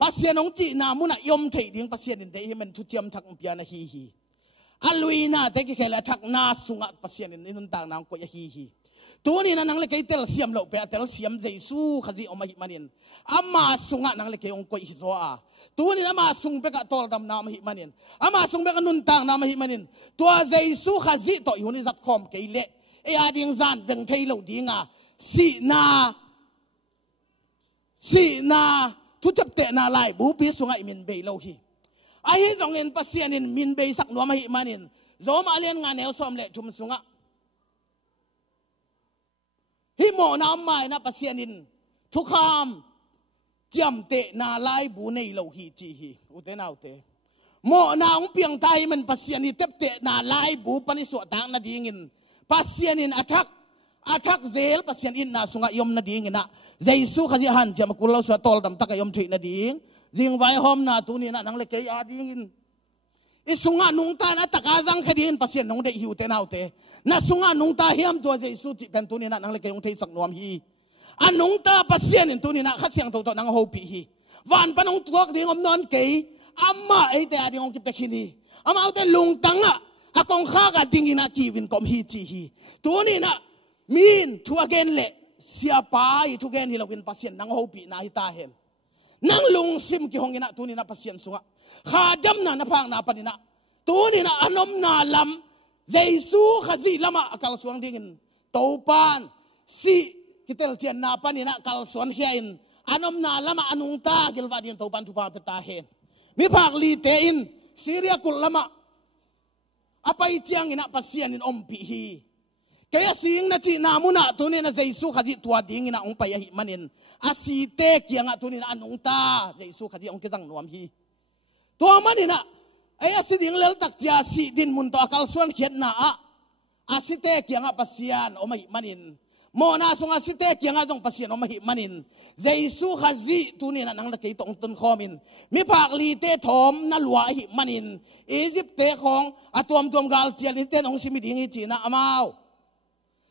ปัสยานองจีนามุนยมเทยดิ้งปัสยานินเดฮีมันทุเจียมทักพิยานะฮีอัลวีนาเทกิเคลทักนาสุงะปัสยานินนุนต่างนางก็ยฮีตัวนี้นะนังเล็กเตลเสียมเราเปเตลเสียมเจสูข้าจิอมหิมันินอามาสุงะนังเล็กองก็ยฮิโซอาตัวนี้นะมาสุงเปกะตอลดำนามหิมันินอามาสุงเปกะนุนต่างนามหิมันินตัวเจสูข้าจิต่อยุนิจัดคอมเกยเลอาดิงซานเวงเทยเราดิ้งสีนาทุจับเตนาลายบูปีสุงะมินเบยเราฮีไอ้จงเงินปัสยานินมินเบยสักนัวมาหิมันินโจมาเลียนงานแนวสมเละชุมสุงะฮิโมน้ำไม่นะปัสยานินทุกคำเจียมเตนาลายบูในเราฮีจีฮีอุเตนาอุเตโมนาองเปียงไทยมันปัสยานิเตเตนาลายบูปนิสวดางนาดิ้งปัสยานินattack zel pasien in na sunga yom na ding na jaisu khaji han jam kulo so tol dam tak yom thri na ding jing vai hom na tu ni na nang le ke a ding in isunga nung ta na taka jang khadin pasien nong de hiu te nau te na sunga nung ta hiam to jaisu ti pen tu ni na nang le ke ong thei sak nuam hi anung ta pasien in tu ni na khasyang to nang ho pi hi van panong tuak ding om non ke amma ei te a ding ong ki pekhini ama te lung tanga akong kha ga ding ina kiwin kom hi chi hi tu ni na min tu again le siapa itu gen hilawin pasien nang hopi na hita hen nang lung sim ki hongina tu ni na pasien sunga khadam na napang na panina tu ni na anom na lam jaisu khazi lama akal suang dingin topan si kitel tian na panina kal suan hiain anom na lama anung ta gilwa din topan tu pa peta hen mi phak li te in siria kul lama apai chiang ina pasien in ompi hi kaya sing na chi namuna tunin na jaisu khaji tua ding ina ong paya hi manin asite kianga tunin anung ta jaisu khaji ong kijang nuam hi to manina ay asiding lel tak tia si din mun to akal suan khiat na asite kianga pasian o mai manin mo na sung asite kianga jong pasian o mai manin jaisu khaji tunin nang na kei tong tun khomin mi phak li te thom na lua hi manin Egypt te khong atuam gal chial ni ten ong simiding hi china amao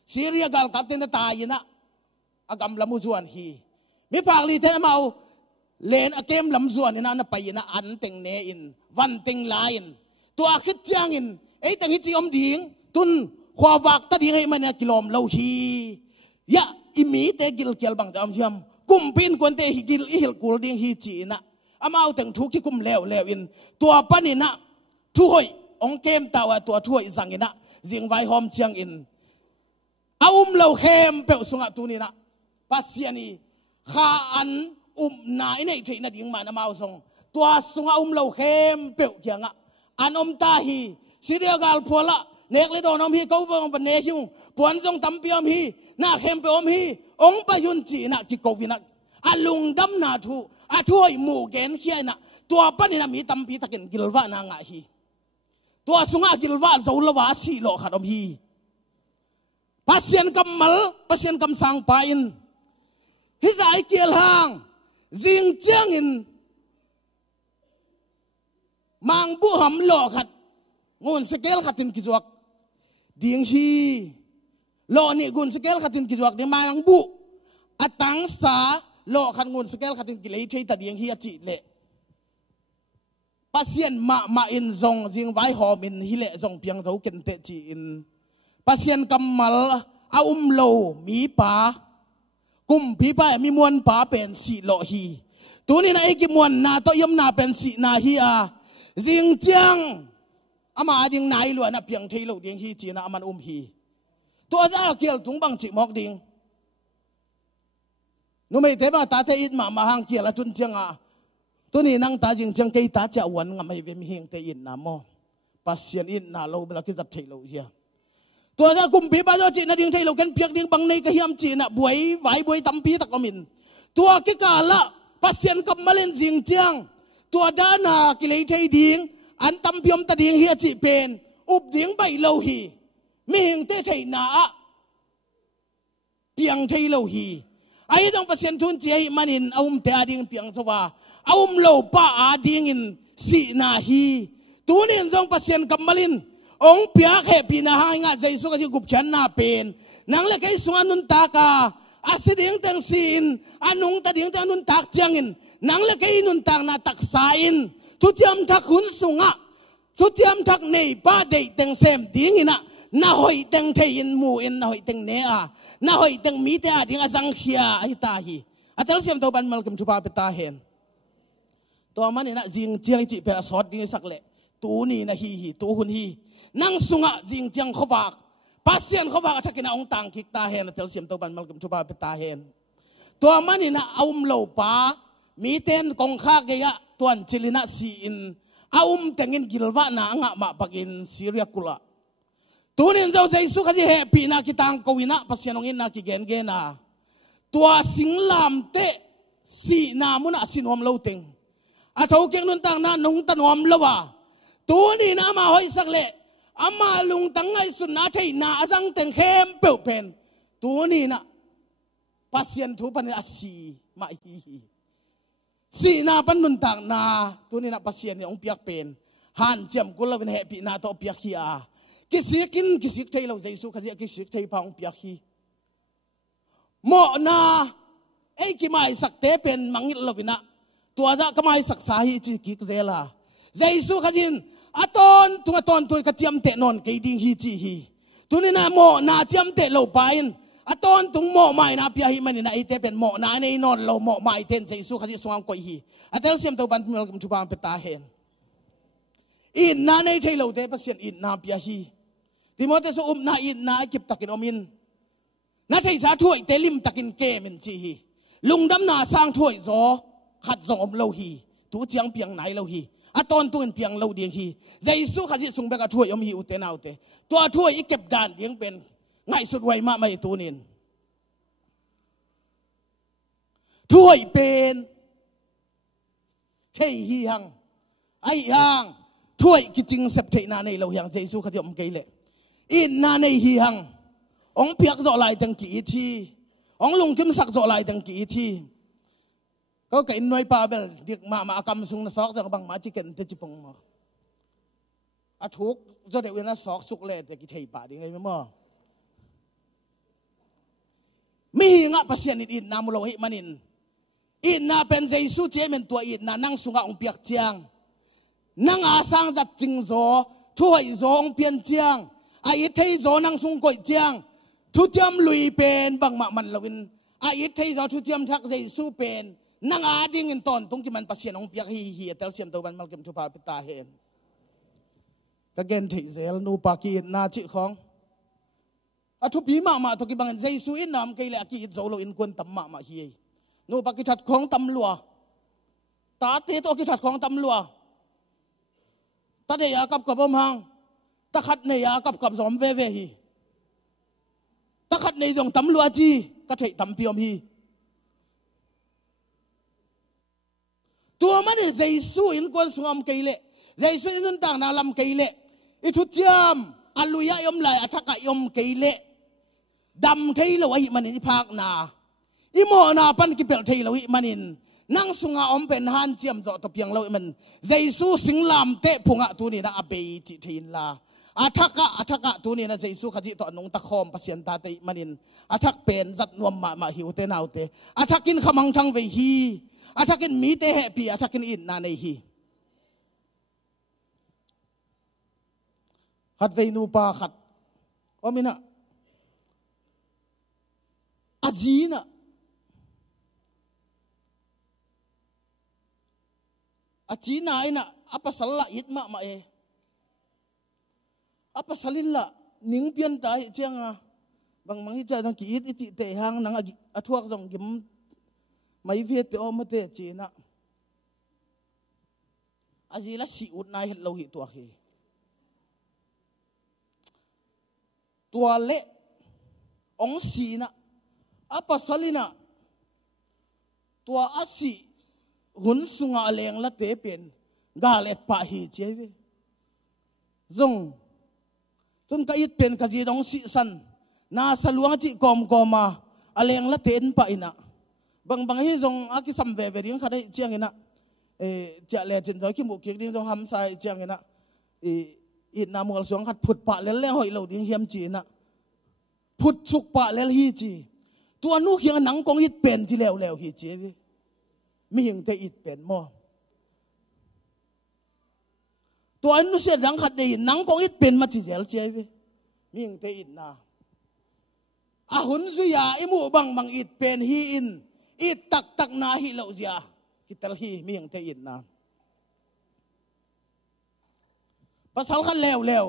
Syria gal kapten na tayo na agam lamuzuan hi mi pakli te mau len akem lamzuan ina na payina anteng ne in vanting lain to akit chiang in ei tang hi chiom ding tun khwa wak ta ding ei man kilom lo hi ya imi te gil kel bang dam jam kumpin kon te hi gil ihil kul ding hi chi na amau tang thu ki kum lew in to panina thu hoi ong kem tawa to thu hoi zangina jing vai hom chiang in เราเข้มเปลสุงะตัวนี้นะปัสยานีข้าอันนายในที่นัดยิงมานามาส่งตัวสุงะเราเข้มเปลเกียงะอันตาฮีสิเดียกาลพัวละเนกเลดอนฮีเขาวงเป็นเนฮิวปวนทรงตั้มเปียมฮีน่าเข้มเปียมฮีองปยุนจีนะกิโกวินักลุงดำนาทูถ้วยหมู่เกณฑ์เขียนะตัวปนินามีตั้มปีตะกินกิลวะนางะฮีตัวสุงะกิลวะจะอุลวาสีโลขัดอมฮีปัสยันกำมัลปัสยันกำสังปายินฮิจายเกียลหางจิงเจียงอินมังบุหัมโลขัดงุนสเกลขัดตินกิจวักดิ่งฮีโลนี่งุนสเกลขัดตินกิจวักดิ่งมังบุอัตังสาโลขัดงุนสเกลขัดตินกิเลใช้แต่ดิ่งฮีอจิเลปัสยันมาอินซงจิงไว้หอมินฮิเลซงเพียงเท่าเกินเตจีอินปัสยันกำมัลโลมีป่ากุมพีป้ามีมวลป่าเป็นสีโลฮีตัวนี้นะไอ้กิมวลนาโตยมนาเป็นสีนาฮีอาจิงเจียงอามาดิงนายล้วนนะเพียงเทโลดิงฮีจีนะอามันฮีตัวจ้าเกี่ยวถุงบังจิมอกดิงนุ่มไม่เทบ้าตาเทอิดมาหางเกี่ยวละจุนเจียงอ่ะตัวนี้นั่งตาจิงเจียงเกยตาจะวันงไม่เวมเฮงเตอินนาโมปัสยันอินนาโลเบลาคิจัดเทโลเฮียตัวถ้ากุมพีป้าโยจีนะดิงเทโลกันเพียงดิงบังในกะเฮียมจีนะบวยไหวบวยตั้มปีตะกมินตัวกิกาละปัสยันกับมาเลนจิงเจียงตัวด้านากิเลไทยดิงอันตั้มเพียมตะดิงเฮียจีเป็นอุบดิงใบโลหีไม่เห็นเตไทยนาเพียงไทยโลหีไอ้ต้องปัสยันทุนเจียมันอินเอาเตะดิงเพียงสว่าเอาโลป้าดิงอินสีนาฮีตัวนี้ต้องปัสยันกับมาเลนองเปียกเหปีนาหายงาใจสุขที่กุบฉันนาเป็นนังเล็กไอ้สุวรรณนุนตากาอาศิดิงตังซีนอานุงตาดิงตังนุนตากเจียงอินนังเล็กไอ้นุนตากนาตักสายินทุติยมทักหุนสุงะทุติยมทักในป้าเดยตังเซมดิงอินะนาหอยตังเทยินมูอินนาหอยตังเนอานาหอยตังมีเตอาดิงอาจังเขียไอ้ตาฮีอาตลเสียมตัวบันมัลกัมชุบาเปตาเห็นตัวมันนี่นะจิงเจียงจิเปอสอดดิงสักเละตัวนี้นะฮีตัวหุ่นฮีนั่งสุงะจิงเจียงขบากปัสยันขบากถ้ากินองตังคิกตาเห็นเตลเสียมตัวบันมัลกัมชุบาเปตาเห็นตัวมันนี่นะเอาโลปามีเต้นกองข้าเกียตัวจิลินะซีอินเอาแต่งเงินกิลวะนะงะมาปักินซีเรียกุละตัวนี้เราใจสุขที่เฮปีนาคิตังกวินะปัสยันองอินนาคิเกนเกนะตัวสิงลามเตสีนามุนะสินวมโลเต็งอาเท่าเก่งนุนตังนะนงตันวมโลวะตัวนี้นะมาหอยสักเละอามาลุงตั้งไงสุนนะใช่นาจังเต็งเข้มเปิลเป็นตัวนี้นะปัสยันทุปันอาศีมาฮีสีนาปันนุนต่างนาตัวนี้นะปัสยันเนี่ยองเปียกเป็นหันเจียมกุลเป็นเหตุปีนาตัวเปียกฮีอากิสิกินกิสิกไทยเราใจสุขที่กิสิกไทยพังเปียกฮีหมอนาไอ้กิมาสักเตเป็นมังงิลวินะตัวจะก็มาสักสาฮีจิกิกเซลาใจสุขจินอาตอนตัวกระเทียมเตะนอนกีดิงฮีจีฮีตัวนี้นะหมอนาเทียมเตะเราไปอาตอนตุงหมอไม่นะเปียฮีมันนี่นะไอเตะเป็นหมอนาในนอนเราหมอไม่เต้นใจสุขจิสวงกอยฮีอาเตลเสียมตัวบันมิลกัมชุบามเปตาเห็นอินนาในไทยเราเตะปัสยันอินนาเปียฮีที่มอเตสุอุมนาอินนาเก็บตักินอมินนาไทยสาถ้วยเตลิมตักินเกมินจีฮีลุงดำนาสร้างถ้วยโซขัดซองอมเราฮีตัวเจียงเปียงไหนเราฮีอาตอนตัวเปียงเราเดียงฮีใจสู้ขจิตส่งไปกับถ้วยอมฮีอุเตนาอุเตตัวถ้วยอีเก็บด่านเดียงเป็นง่ายสุดไวมากไม่ตัวนี้ถ้วยเป็นเทฮีหังไอหังถ้วยกิจิงเสพเทนาในเราหังใจสู้ขจิตอมเกยเลอินนาในฮีหังองเปียกโจลายตังกี่ทีองลุงกิมสักโจลายตังกี่ทีก็เกิดหน่วยป่าเบลเด็กมากำสุงนัสอกจากบางมาจิเกนเตจิปงมาอาทุกจะเดี๋ยวนัสอกสุกเล่แต่กี่ไทยป่าดีไงไม่มั่วมีงะปัสยันอินนามุโลหิมันินอินนาเป็นใจสู้เจมันตัวอินนานั่งสุงะองเปียกเจียงนั่งอาสังจัดจิงโซถ้วยโซองเปียนเจียงไอ้เทยโซนั่งสุงกอยเจียงทุติยมลุยเป็นบางมามันลวินไอ้เทยโซทุติยมทักใจสู้เป็นนั่งอาดิ้งอินตอนตรงที่มันปัสยันองเปียกฮีเตลเสียมตัวบันมัลเก็มชุบาปิตาเห็นก็เกณฑ์ที่เซลนูปากีนาจิของ thu pi ma to ki bang Jesu in nam ke le ki zo lo in kun tam ma hi no ba ki that khong tam lua ta te to ki that khong tam lua ta de ya kap bom hang ta khat ne ya kap zom ve hi ta khat ne dong tam lua chi ka thei tam piom hi tua man Jesu in kun sungam ke le Jesu in nun tang na lam ke le I thu Thiam aluya yom lai athaka yom ke le dam ke lo hi manin phak na I mo na pan ki pel thei lo hi manin nang sunga om pen han Thiam zo to piang lo man Jesu singlam te phunga tu ni na abe ti thein la athaka tu ni na Jesu khaji to nong ta khom pasien ta te manin athak pen zat nuam ma hiu te nau te athakin khamang thang ve hi athakin mi te he pi athakin in na nei hi khat ve nu pa khat omina azina achina ina apasalla itma ma e apasalin la ning pian ta chianga bang mangi cha dang ki it te hang nang athuak dong gim mai viet te omate china azila si ut nai het lo hi tu khi tua le ong si na apasalina tua asi hun sunga leng la te pen galet pa hi chewe zong tun ka it pen ka ji dong si san na saluang chi kom koma aleng la ten pa ina bang hi zong aki sam ve ve ring khadai chiang ina cha le chin doi ki mu ki ding dong ham sai chiang ina it na mol suang khat phut pa le hoi lo ding hiam chi na phut chuk pa le hi chi tua nu khiang nang kong it pen chi lew hi chi we mi hing te it pen mo tua nu se dang khat dei nang kong it pen ma chi zel chi we mi hing te it na a hun zu ya imu bang mang it pen hi in it tak na hi lo ja kital hi mi hing te it na pasal khan lew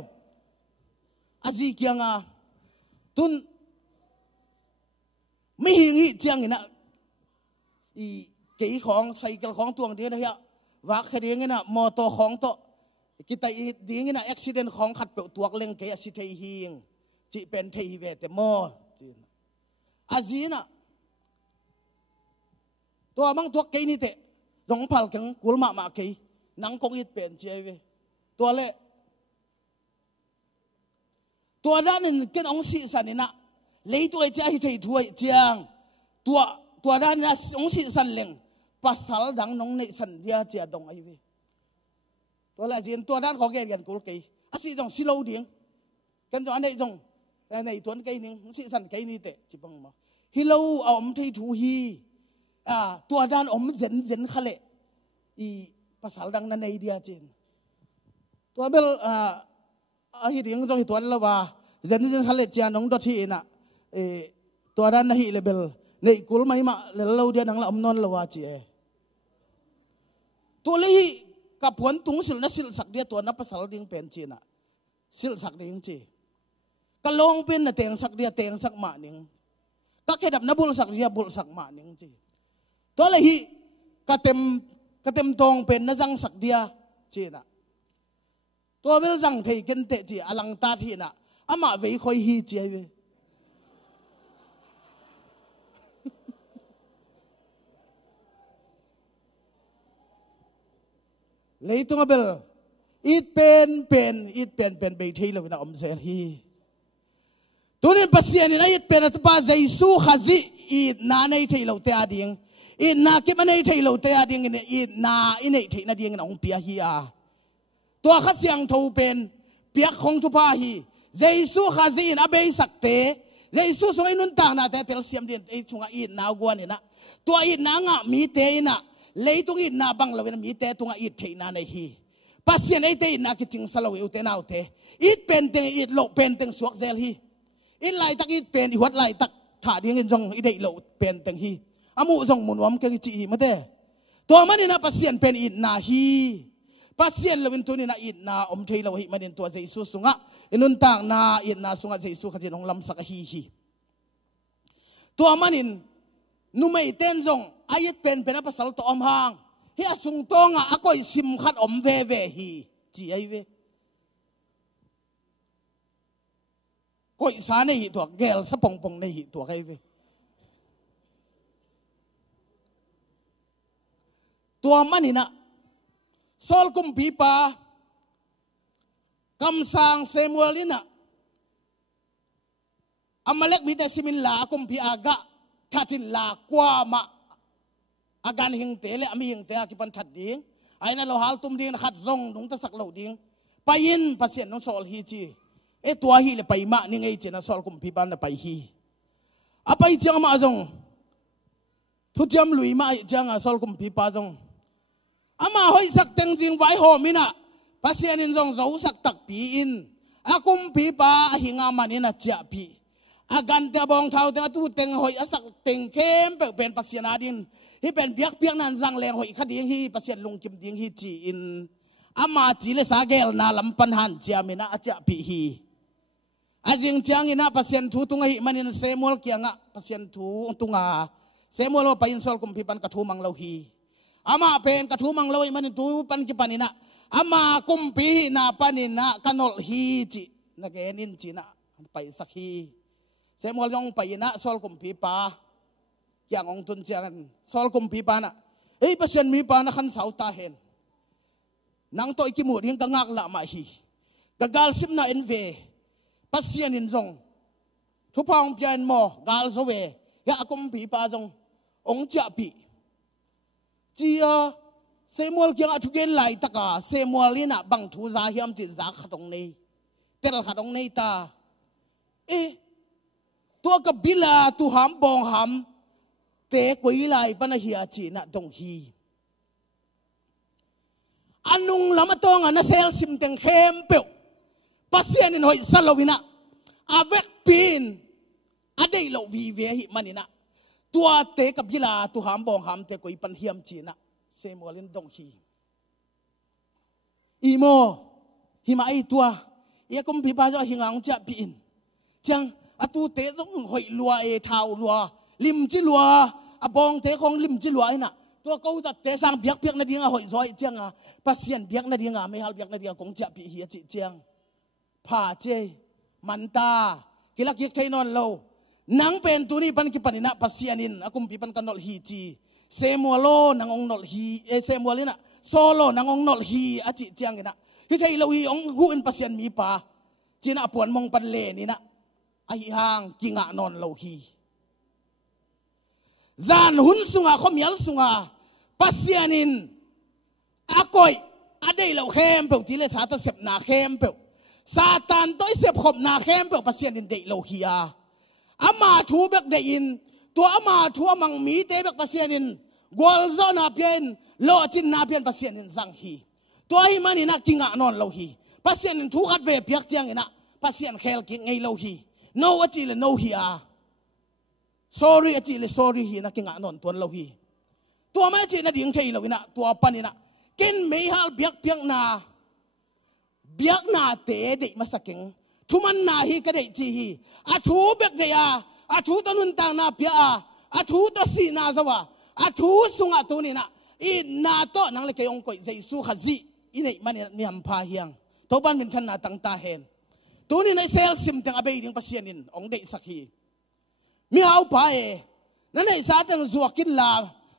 azi kianga tun mi hing hi chiang ina I ke khong cycle khong tuang dia na ya wa khading ina moto khong to kita I ding ina accident khong khat pe tuak leng ke asi thei hing chi pen thei ve te mo azina to amang tuak ke ni te dong phal keng kulma ma ke nang kong it pen che ve to le tua dan in ken ong si san ina lei tu ai cha hi thei thuai chiang tua dan na ong si san leng pasal dang nong nei san dia chia dong ai we to la jin tua dan ko ge gan kul ke asi dong si lo ding kan jo anei dong nei tuan ke ning si san ke ni te chi bang ma hi lo om thei thu hi tua dan om zen khale I pasal dang na nei dia chin tua bel hi ding jong hi tuan la wa zen khale chia nong do thi na tua dan na hi level nei kul mai ma le lo dia nang la om non la wa chi e to le hi ka puan tung sil na sil sak dia to na pasal ding pen chi na sil sak ding chi ka long pen na teng sak dia teng sak ma ning ka kedap na bul sak dia bul sak ma ning chi to le hi ka tem tong pen na jang sak dia chi na to bel jang thei ken te chi alang ta thi na ama vei khoi hi chi we lấy tung bel ít pen bị thấy là ông sẽ hi tôi nên pasien này ít pen là ba Giêsu hazi ít na này thấy lâu te adieng ít na cái mà này thấy lâu te adieng này ít na ít này thấy na adieng ông pia hi tua khát siang thâu pen pia không thu pa hi Giêsu hazi na bay sắc te Giêsu so inun ta na te tel siam din ai chunga ít na guan ni na tua ít na nga mi te na lấy tung ít na bang lo mi te tung ít thấy na này hi pasien ai te na ki ting salo u te nau te ít pen te ít lo pen teng suak zel hi ít lai tak ít pen wat lai tak tha ding in jong i dei lo pen teng hi amu jong mun wam ke chi hi ma te to mani na pasien pen ít na hi pasien lawin tu ni na it na thei lo hi manin tua Jesu sunga inun tang na it na sunga Jesu khajin ong lam sak hi tua manin numei ten jong ayet pen pasal to om hang hi asung tonga akoi sim khat om ve hi chi ai ve koi sa nei hi tua gel sa pong nei hi tua kai ve tua manina sol kum pipa kam sang Samuelina amalek mi ta simin la kum pi aga thatin la kwa ma agan hing tele ami hing te akipan that ding aina lo hal tum ding khat zong dung ta sak lo ding payin pasien no sol hi chi e tua hi le pai ma ni ngei chena sol kum pi ban na pai hi apai chang ma zong thu jam lui ma chang a sol kum pi pa zong ama hoi sak teng jing vai ho mina pasien in zong zo sak tak pi in akum pi pa hinga manina cha pi agan te bong thau te tu teng hoi asak teng kem pe ben pasien adin hi ben biak nan zang leng hoi khading hi pasien lung kim ding hi chi in ama chi le sa gel na lam pan han chia mina acha pi hi ajing chang ina pasien thu tunga hi manin Samuel kianga pasien thu tunga Samuel pa in sol kum pi pan ka thu mang lo hi ama pen ka thu mang lo hi manin tu pan ki panina ama kum pi na panina kanol hi chi na genin chi na pai sak hi Samuel yong pa ina sol kum pi pa yang ong tun chiang sol kum pi pa na ei pasien mi pa na khan sau ta hen nang to iki mu ding ka ngak la ma hi gagal sim na en ve pasien in zong thu pang pian mo gal zo ve ya kum pi pa zong ong cha pi chia Samuel kyang athu gen lai taka Samuel ina bang thu za hiam ti za khatong nei tel khatong nei ta e tua ka bila tu ham bong ham te koi lai pana hia chi na dong hi anung lama tong ana sel sim teng khem pe pasien in hoi salowina avek pin adei lo vi ve hi manina tua te ka bila tu ham bong ham te koi pan hiam chi na Samuel in dong hi imo hima ai tua ye kum pi pa zo hingang cha pi in chang atu te zong hoi lua e thau lua lim chi lua abong te khong lim chi lua ina tua câu dat te sang biak na dinga hoi zoi chang a pasien biak na dinga me hal biak na dinga kong cha pi hi chi chang pha che manta kilak yek thainon lo nang pen tu ni pan ki panina pasianin akum pi pan kanol hi chi Samuel lo nang ong nol hi e Samuel ina solo nang ong nol hi a chi chang ina hi thai lo hi ong hu in pasien mi pa china puan mong pan le ni na ai hang kinga non lo hi zan hun sunga khomial sunga pasianin akoi adei lo khem pe ti le sa ta sep na khem pe satan toi sep khop na khem pe pasianin dei lo hi a ama thu bek de in to ama thu amang mi te bek pasianin gol zona pian lo chin na pian pasianin zang hi to hi mani na kinga non lo hi pasianin thu khat ve piak chiang ina pasian khel ki ngei lo hi no ati le no hi a sorry ati le sorry hi na kinga non ton lo hi tua ma chi na ding thei lo ina tua panina ken mei hal biak piak na te de masaking thuman na hi ka de chi hi a thu bek de ya a thu tanun tang na pia a thu ta si na zawa a thu sunga tu ni na i na to nang le ke ong koi Jesu khazi i nei mani ni am pha hiang to ban min than na tang ta hen tu ni nei sel sim tang abei ding pasianin ong de sakhi mi hau pa e na nei sa tang zuakin la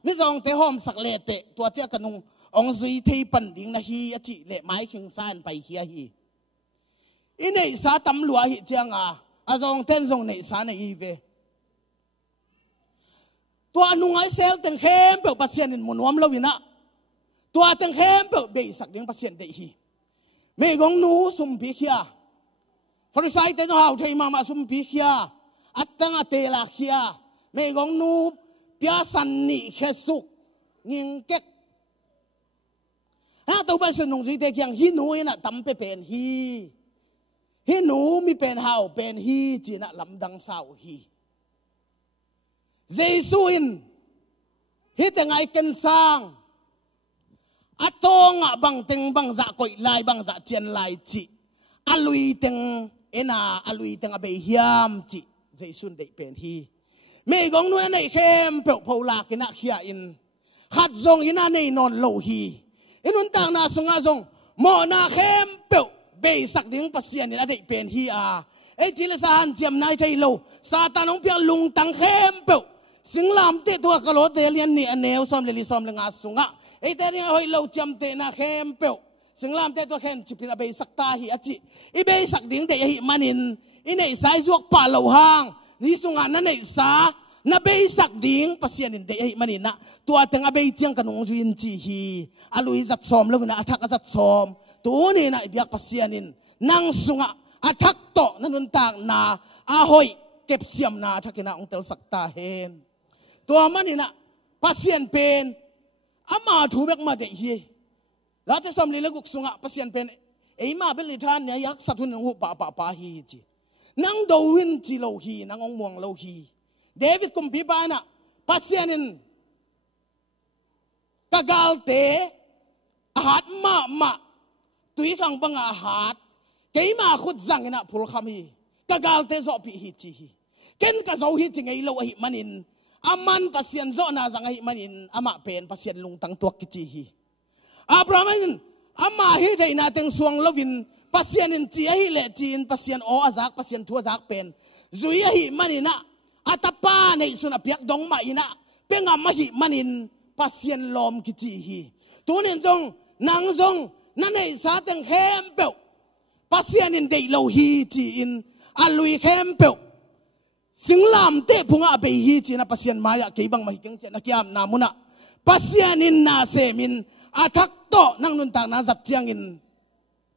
mi zong te hom sak le te tua cha kanung ong zui thei pan ding na hi achi le mai khing san pai hi hi i nei sa tam lua hi chang a zong ten zong nei sa nei ve tua nungai sel teng khem pe pasianin munuam lowina tua teng khem pe be sak ding pasien de hi me gong nu sum pi khia farisai te no hau thei mama sum pi khia atanga te la khia me gong nu pia san ni khesuk ning kek ha to ba sun nong ji te kyang hi nu ina tam pe pen hi nu mi pen hau pen hi chi na lam dang sao hi Jesu in hi te ngai ken sang atonga bang teng bang za koi lai bang za chen lai chi alui teng ena alui teng abe hiam chi jaisun dei pen hi me gong nu nei khem pe phola kina khia in khat zong ina nei non lo hi inun tang na sunga zong mo na khem pe be sak ding pasian ina dei pen hi a e chila sa han chiam nai thai lo satan ong pia lung tang khem pe singlam te to ka lo te lian ni aneu som le li som le nga sunga e te ring hoi lo chiam te na khem pe singlam te to khen chipin abe sak ta hi achi i be sak ding de hi manin i nei sai juak pa lo hang ni sunga na nei sa na be sak ding pasian in de hi manin na tua teng abe chiang kanung juin chi hi alui zat som lo na athak zat som tu ni na biak pasian in nang sunga athak to nanun tak na a hoi kep siam na thakina ong tel sak ta hen tua manina pasian pen ama thu bek ma de hi la te som le guk sunga pasian pen ei ma bel than ne yak satun hu pa hi chi nang do win chi lo hi nang ong muang lo hi David kum pi ba na pasian in kagal te ahat ma tui kang bang ahat kei ma khut zang ina phul kham hi kagal te zo pi hi chi hi ken ka zo hi chi ngei lo hi manin aman pasian zo na zang hi manin ama pen pasian lung tang tuak ki chi hi Abraham ama hi dei na teng suang lovin pasian in chi hi le chin pasian o azak pasian thu azak pen zui hi manina atapa nei suna piak dong ma ina penga ma hi manin pasian lom ki chi hi tunin zong nang zong na nei sa teng hem pe pasian in dei lo hi chi in alui hem pe singlam te punga be hi chi na pasian maya ke bang ma hi keng che na kiam na muna pasian in na semin athak to nang nun ta na zat chiang in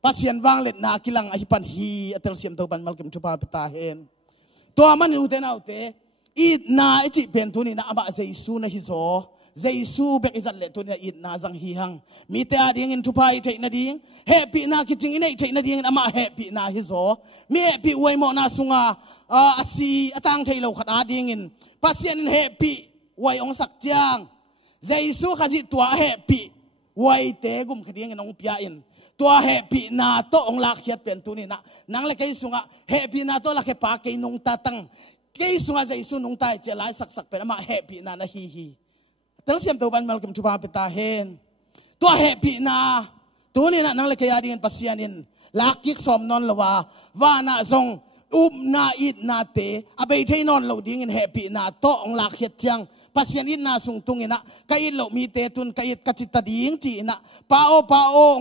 pasian wang let na kilang a hipan hi atel siam to ban malkem thupa pata hen to man u te nau te I na ichi pen tu ni na aba jaisu na hi zo jaisu bek izat le tu ni I na jang hi hang mi te ading in thupai thei na ding happy na kiching inei thei na ding ama happy na hi zo mi happy wai mo na sunga asi atang thei lo khat ading in pasian happy wai ong sak chiang jaisu khaji tua happy wai te gum khading in ong pia in tua happy na to ong lak hiat pen tu ni na nang le kai sunga happy na to la ke pa ke nong ta tang ke sunga jaisu nong tai che lai sak sak pen ama happy na na hi hi tel siam to ban malkem chupa peta hen tua happy na tu ni na nang le kai ading pasian in lakik som non lawa wa na zong na it na te abai thei non lo ding in happy na to ong lak hiat chiang pasian in na sung tung ina kai lo mi te tun kai kachita ding chi na pa o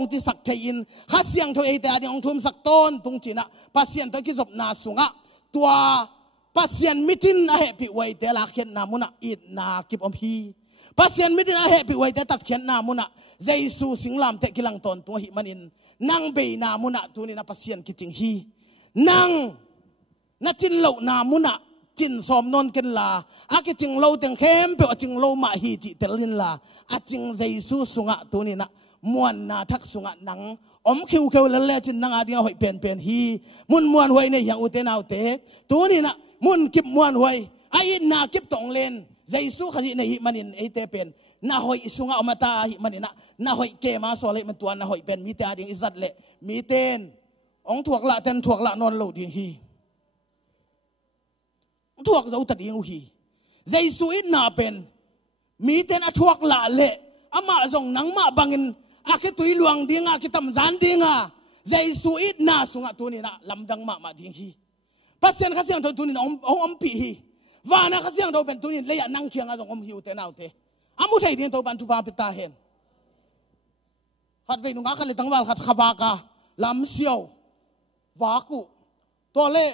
ong ti sak thei in khasiang tho e te adi ong thum sak ton tung chi na pasian to ki zop na sunga tua pasian mitin a happy wai te la khen na muna it na kip om hi pasian mitin a happy wai te tak khen na muna jaisu singlam te kilang ton tu hi manin nang be na muna tu ni na pasian kiching hi nang na chin lo na muna chin som non ken la aki ching lo teng khem pe ching lo ma hi chi telin la a ching jaisu sunga tu ni na muan na thak sunga nang om khiu kheu le le chin nang ading hoi pen hi mun muan hoi nei yang u te nau te tu ni na mun kip muan hoi ai na kip tong len jaisu khaji nei hi manin e te pen na hoi sunga omata hi manina na hoi ke ma so le man tuan na hoi pen mi te ading izat le mi ten ong thuak la ten thuak la non lo ding hi thuak zo ta ding hi jaisu in na pen mi ten a thuak la le ama zong nang ma bangin a ke tui luang ding a ke tam zan ding a jaisu in na sunga tu ni na lamdang ma ding hi pasien khasiang tho tu ni om pi hi wa na khasiang tho pen tu ni le ya nang khiang a zong om hiu te nau te amu thai ding to ban tu pa pita hen khat ve nu nga khale tangwal khat khawa ka lam siao wa ku to le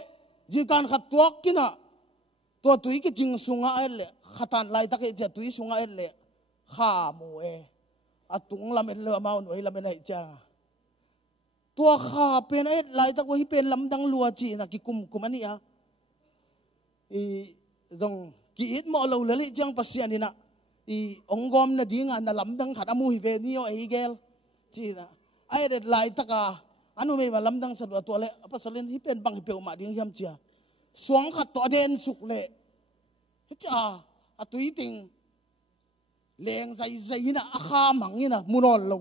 ji kan khat tuak kina to tui ki jing sunga ele khatan lai ta ke ja tui sunga ele kha mu e atung lam en le amau noi lam en ai cha to kha pen ai lai ta ko hi pen lam dang lua chi na ki kum ani a I zong ki it mo lo le jang pasian ina I ongom na dinga na lam dang khat amu hi ve ni o ai gel chi na ai de lai ta ka anu me lam dang sa to le pasalin hi pen bang hi pe ma ding yam chia suang khat to den suk le cha atui ting แรงใจนะอาคามังนี่นะมุนอนโล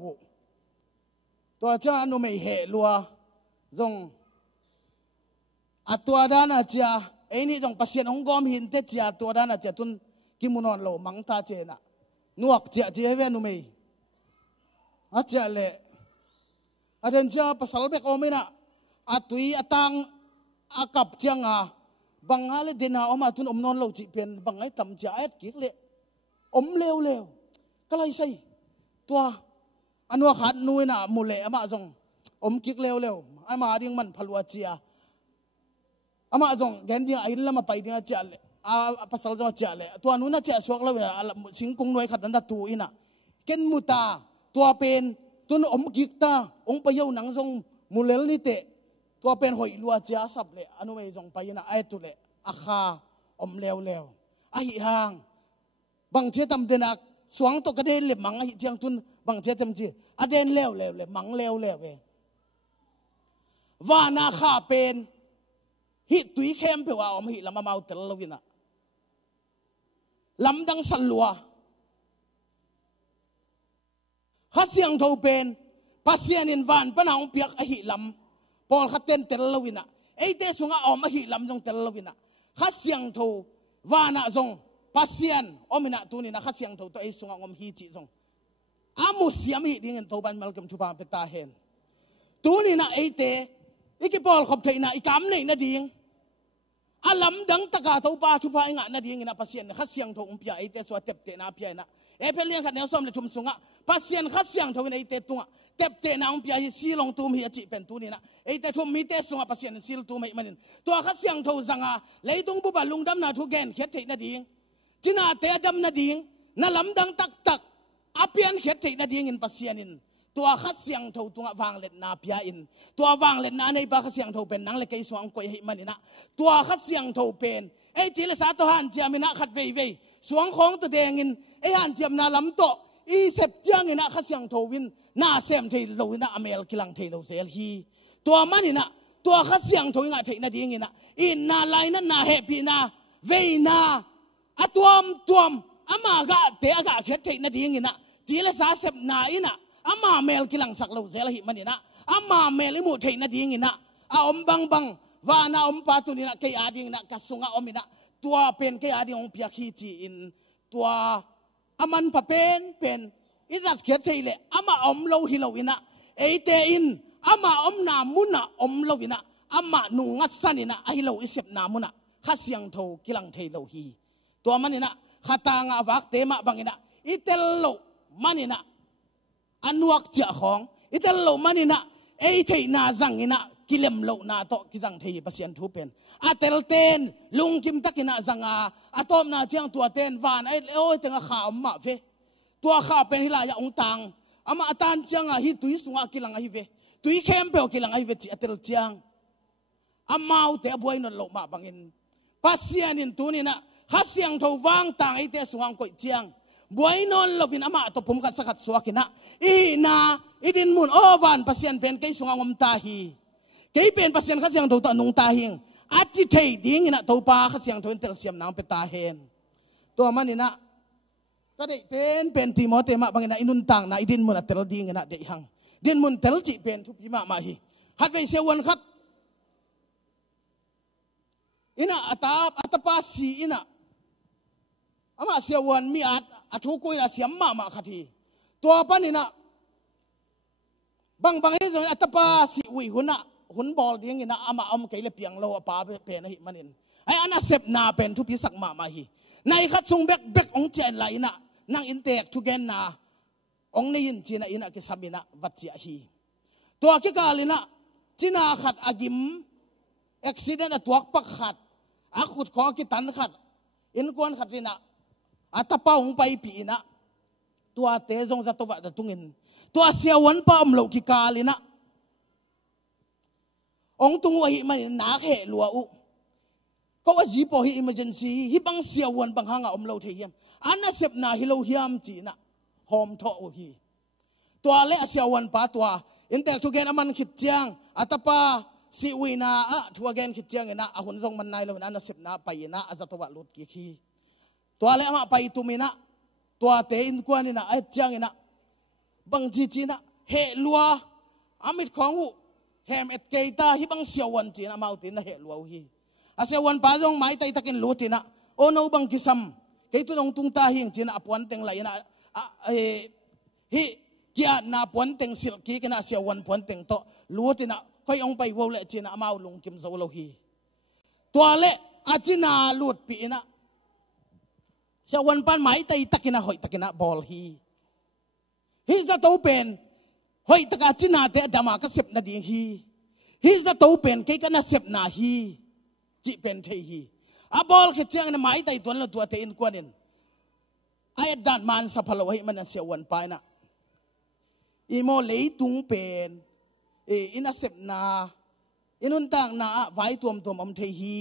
ตัวเจ้าหนุ่มไม่เหลัวจงอัตัวด้านอาจจะไอ้นี่จงปัสเซียนองกอมหินเตจีอัตัวด้านอาจจะตุนกิมุนอนโลมังตาเจนะนวกเจียเวนุไม่อาจจะเละอาเดนเจ้าภาษาเบกโอไม่นะอัตุยอัตังอากับเจียงอาบางฮาเลดินาออกมาตุนนอนโลจีเป็นบางไอ้ทำจะเอ็ดกิเละเร็วก็เลยใส่ตัวอันว่าขาดนุยนะมุเละมาจงกิกเร็วไอ้มาดิ้งมันพลัวเจียอามาจงแกนดิ้งไอ้ละมาไปดิ้งเจียเลยภาษาจงเจียเลยตัวนู้นน่ะเจียสวกแล้วเวลาสิงคงนุยขัดนันตัวอินะเกนมุตาตัวเป็นตัวกิกตาไปเย้าหนังจงมุเลลนี่เตะตัวเป็นหอยลัวเจียสับเลยอันนู้นจงไปนะไอ้ตัวเลยอาคาเร็วไอ้ห่างบางเทียตำเดนักสวงตกกระเด็นเลยมังไอ้เจียงตุนบางเทียตำจีอเดนเร็วเลยมังเร็วเองว่านาคาเป็นฮิตุยเข้มเปล่าฮิลำมาเมาเตลวินะลำดังสันลัวข้าเสียงทูเป็นภาษานินวันปนองเปียกไอหิลำพอขัดเต้นเตลวินะไอเตสุงออมหิลำจงเตลวินะข้าเสียงทูวานาจงภาษามินะตัวนี้นะข้าเสียงทูตัวไอสุงออมฮิจิจงอามุสยามิดิ้งทูบันมัลกัมทุบานเปตาเฮนตัวนี้นะไอเตอีกพอลขับเทนะอีกำเนี่ยนะดิ้งอาลำดังตะกาทูปาทุบายงะนะดิ้งนะภาษาข้าเสียงทูเปียไอเตสวดเตปเตนะเปียนะเอเพลียงขัดแนวซ้อมเลยทุ่มสุงะภาษาข้าเสียงทูในไอเตตุงะเต็บเตะนางพิจสีลงตูมีอจิเป็นตัวนี้นะไอ้แต่ทุ่มมีเตะสงอาภาษาสีลตูไม่มันตัวข้าเสียงทูสังอาเลยตรงบุบลุงดำนาทุกแกนเขียดเทนาดิ้งจีน่าเตะดำนาดิ้งนั่นลำดังตักอาเปียนเขียดเทนาดิ้งอินภาษานินตัวข้าเสียงทูตัววางเล็ดนาพิจอินตัววางเล็ดนาในปากข้าเสียงทูเป็นนางเล็กไอ้สวงกวยให้มันนะตัวข้าเสียงทูเป็นไอ้ทีละสาตัวหันเจียมินะขัดเว่ยสวงของตัวแดงอินไอ้หันเจียมนาลำโตอีเสพเจียงอินะข้าเสียงทูวินน่าเสียมเทโลนะอเมริกาลังเทโลเซลฮีตัวมันนี่นะตัวข้าเสียงทูงะเทนะดิ้งนะอินนาไลนั่นนาเฮปีนาเวนาอะตัวมอามากะเตะกะเขตเทนะดิ้งนะทีละสาเสพนาอินะอามาเมลกิลังสักโลเซลฮีมันนี่นะอามาเมลิมุเทนะดิ้งนะอาบังวานาปาตุนี่นะเกียดิ้งนะกัสงะมินะตัวเป็นเกียดิ้งพิยาคีจีอินตัวอามันปะเป็นอิจัดเขียนทีเลยอามาโลฮิโลวินะเอเตอินอามานามุนะโลวินะอามานุงัสสันินะไอโลอิเสปนามุนะข้าเสียงโทกิลังเทโลฮีตัวมันนี่นะข้าตางอาวักเตมะบังนี่นะอิเตลโลมันนี่นะอันวักเจ้าของอิเตลโลมันนี่นะเอเทนาจังนี่นะกิเลมโลนาโตกิจังเทยภาษาทูเป็นอาเตลเตนลุงกิมตักินะจังอาตอมนาเจียงตัวเตนวานไอโอ้ยถึงข่าวมาเฟตัวข้าเป็นฮิลายาองตังอามาตันเจียงฮิตุยสุงากิลังฮิเวตุยเข้มเปลกิลังฮิเวจิอัตเลเจียงอามาอุเตะบวยนนโลมาบังอินภาษานินตัวนี้นะข้าเสียงทูวางตังไอเตะสุงางกุยเจียงบวยนนโลวินอามาตัวผมกัดสกัดสวกินะอีนาอีดินมุนโอวันภาษาเป็นไกสุงางอมตาฮีไกเป็นภาษาข้าเสียงทูตนุงตาหิงอาจิเทดิ้งนะตัวปาข้าเสียงทูอินเตลเซียมนางเปตาเฮนตัวมันนี่นะก็ได้เป็นทีมอเตมะบางนะอินุนตังนะอิดินมุนอัตเลดิ้งนะเดียหังดินมุนเตลจิเป็นทุพิมาฮีฮัดไปเสียวันคัดอินะอัตปาสีอินะอามาเสียวันมีอัทุกุยนะเสียมมาคัดทีตัวปันนี่นะบางนี่อัตปาสีอุยหุนบอลดิ้งนะอามาไกเลเปียงโลปาเป็นนะฮิมันนินไออันน่ะเสพนาเป็นทุพิสักมาฮีในคัดทรงเบกองเจนไหลนะนางอินเตกทุกเกนนาองในยินจีน่าอินะกิสามินะวัดเจียฮีตัวกิกาลินะจีน่าขัดอากิมเอ็กซิเดนต์ตัวปักขัดอาขุดของกิตันขัดอินกวนขัดลินะอัตป้าองไปปีนะตัวเตจงจะตัววัดตุงินตัวเสียวันป้าอมโลกิกาลินะองตุงวะหิมันนักเหลัวอุก็ว่าจีบอฮีอิมเมอร์เจนซีฮิบังเสียวันบังหางอมโลเทียมอันนั้นเสพนาฮิโลฮิยามจีนะหอมทอฮีตัวเละเสียวันป้าตัวอินเตอร์ทุกแกนมันขิดเจียงอัตปาสิวินาทุกแกนขิดเจียงนะอาหุนทรงมันนายเราอันนั้นเสพนาไปนะอาจจะตัวลุดกี่ขีตัวเละมาไปตุมินะ ตัวเตอินกวนนี่นะไอ้จังนี่นะบางทีจีนะเฮลัวอามิดของหูเฮมเอ็ดเกยตาฮิบังเสียวันจีนะมาอุตินะเฮลัวฮีอาเสียวันป้าจงไม่ไต่ตะกินลูตินะโอโนบังกิซัมเกยตุนองตุงตาหิงจีนะปวนเต็งไหลนะฮิเกียนาปวนเต็งสิลกีกันนะเสียวันปวนเต็งโตลูตินะค่อยองไปวัวเละจีนะมาอุลุงกิมโซโลฮีตัวเละอาจีนาลูดปีนะเสียวันป้าไม่ไต่ตะกินนะหอยตะกินนะบอลฮีฮิจะโตเป็นหอยตะกาจินาเตะดามาก็เสพนาดีฮิจะโตเป็นเกกันนะเสพนาฮีจิเป็นเทฮีอาบอลเขเจียงนะไม่ไต่ตัวละตัวเตอินกวนเองไอ้ด่านมันสัพพะโลให้มันเสียวันไปนะอีโมเลยตุงเป็นอินาเสพนาอินุนต่างนาไว้ตัวอมเทฮี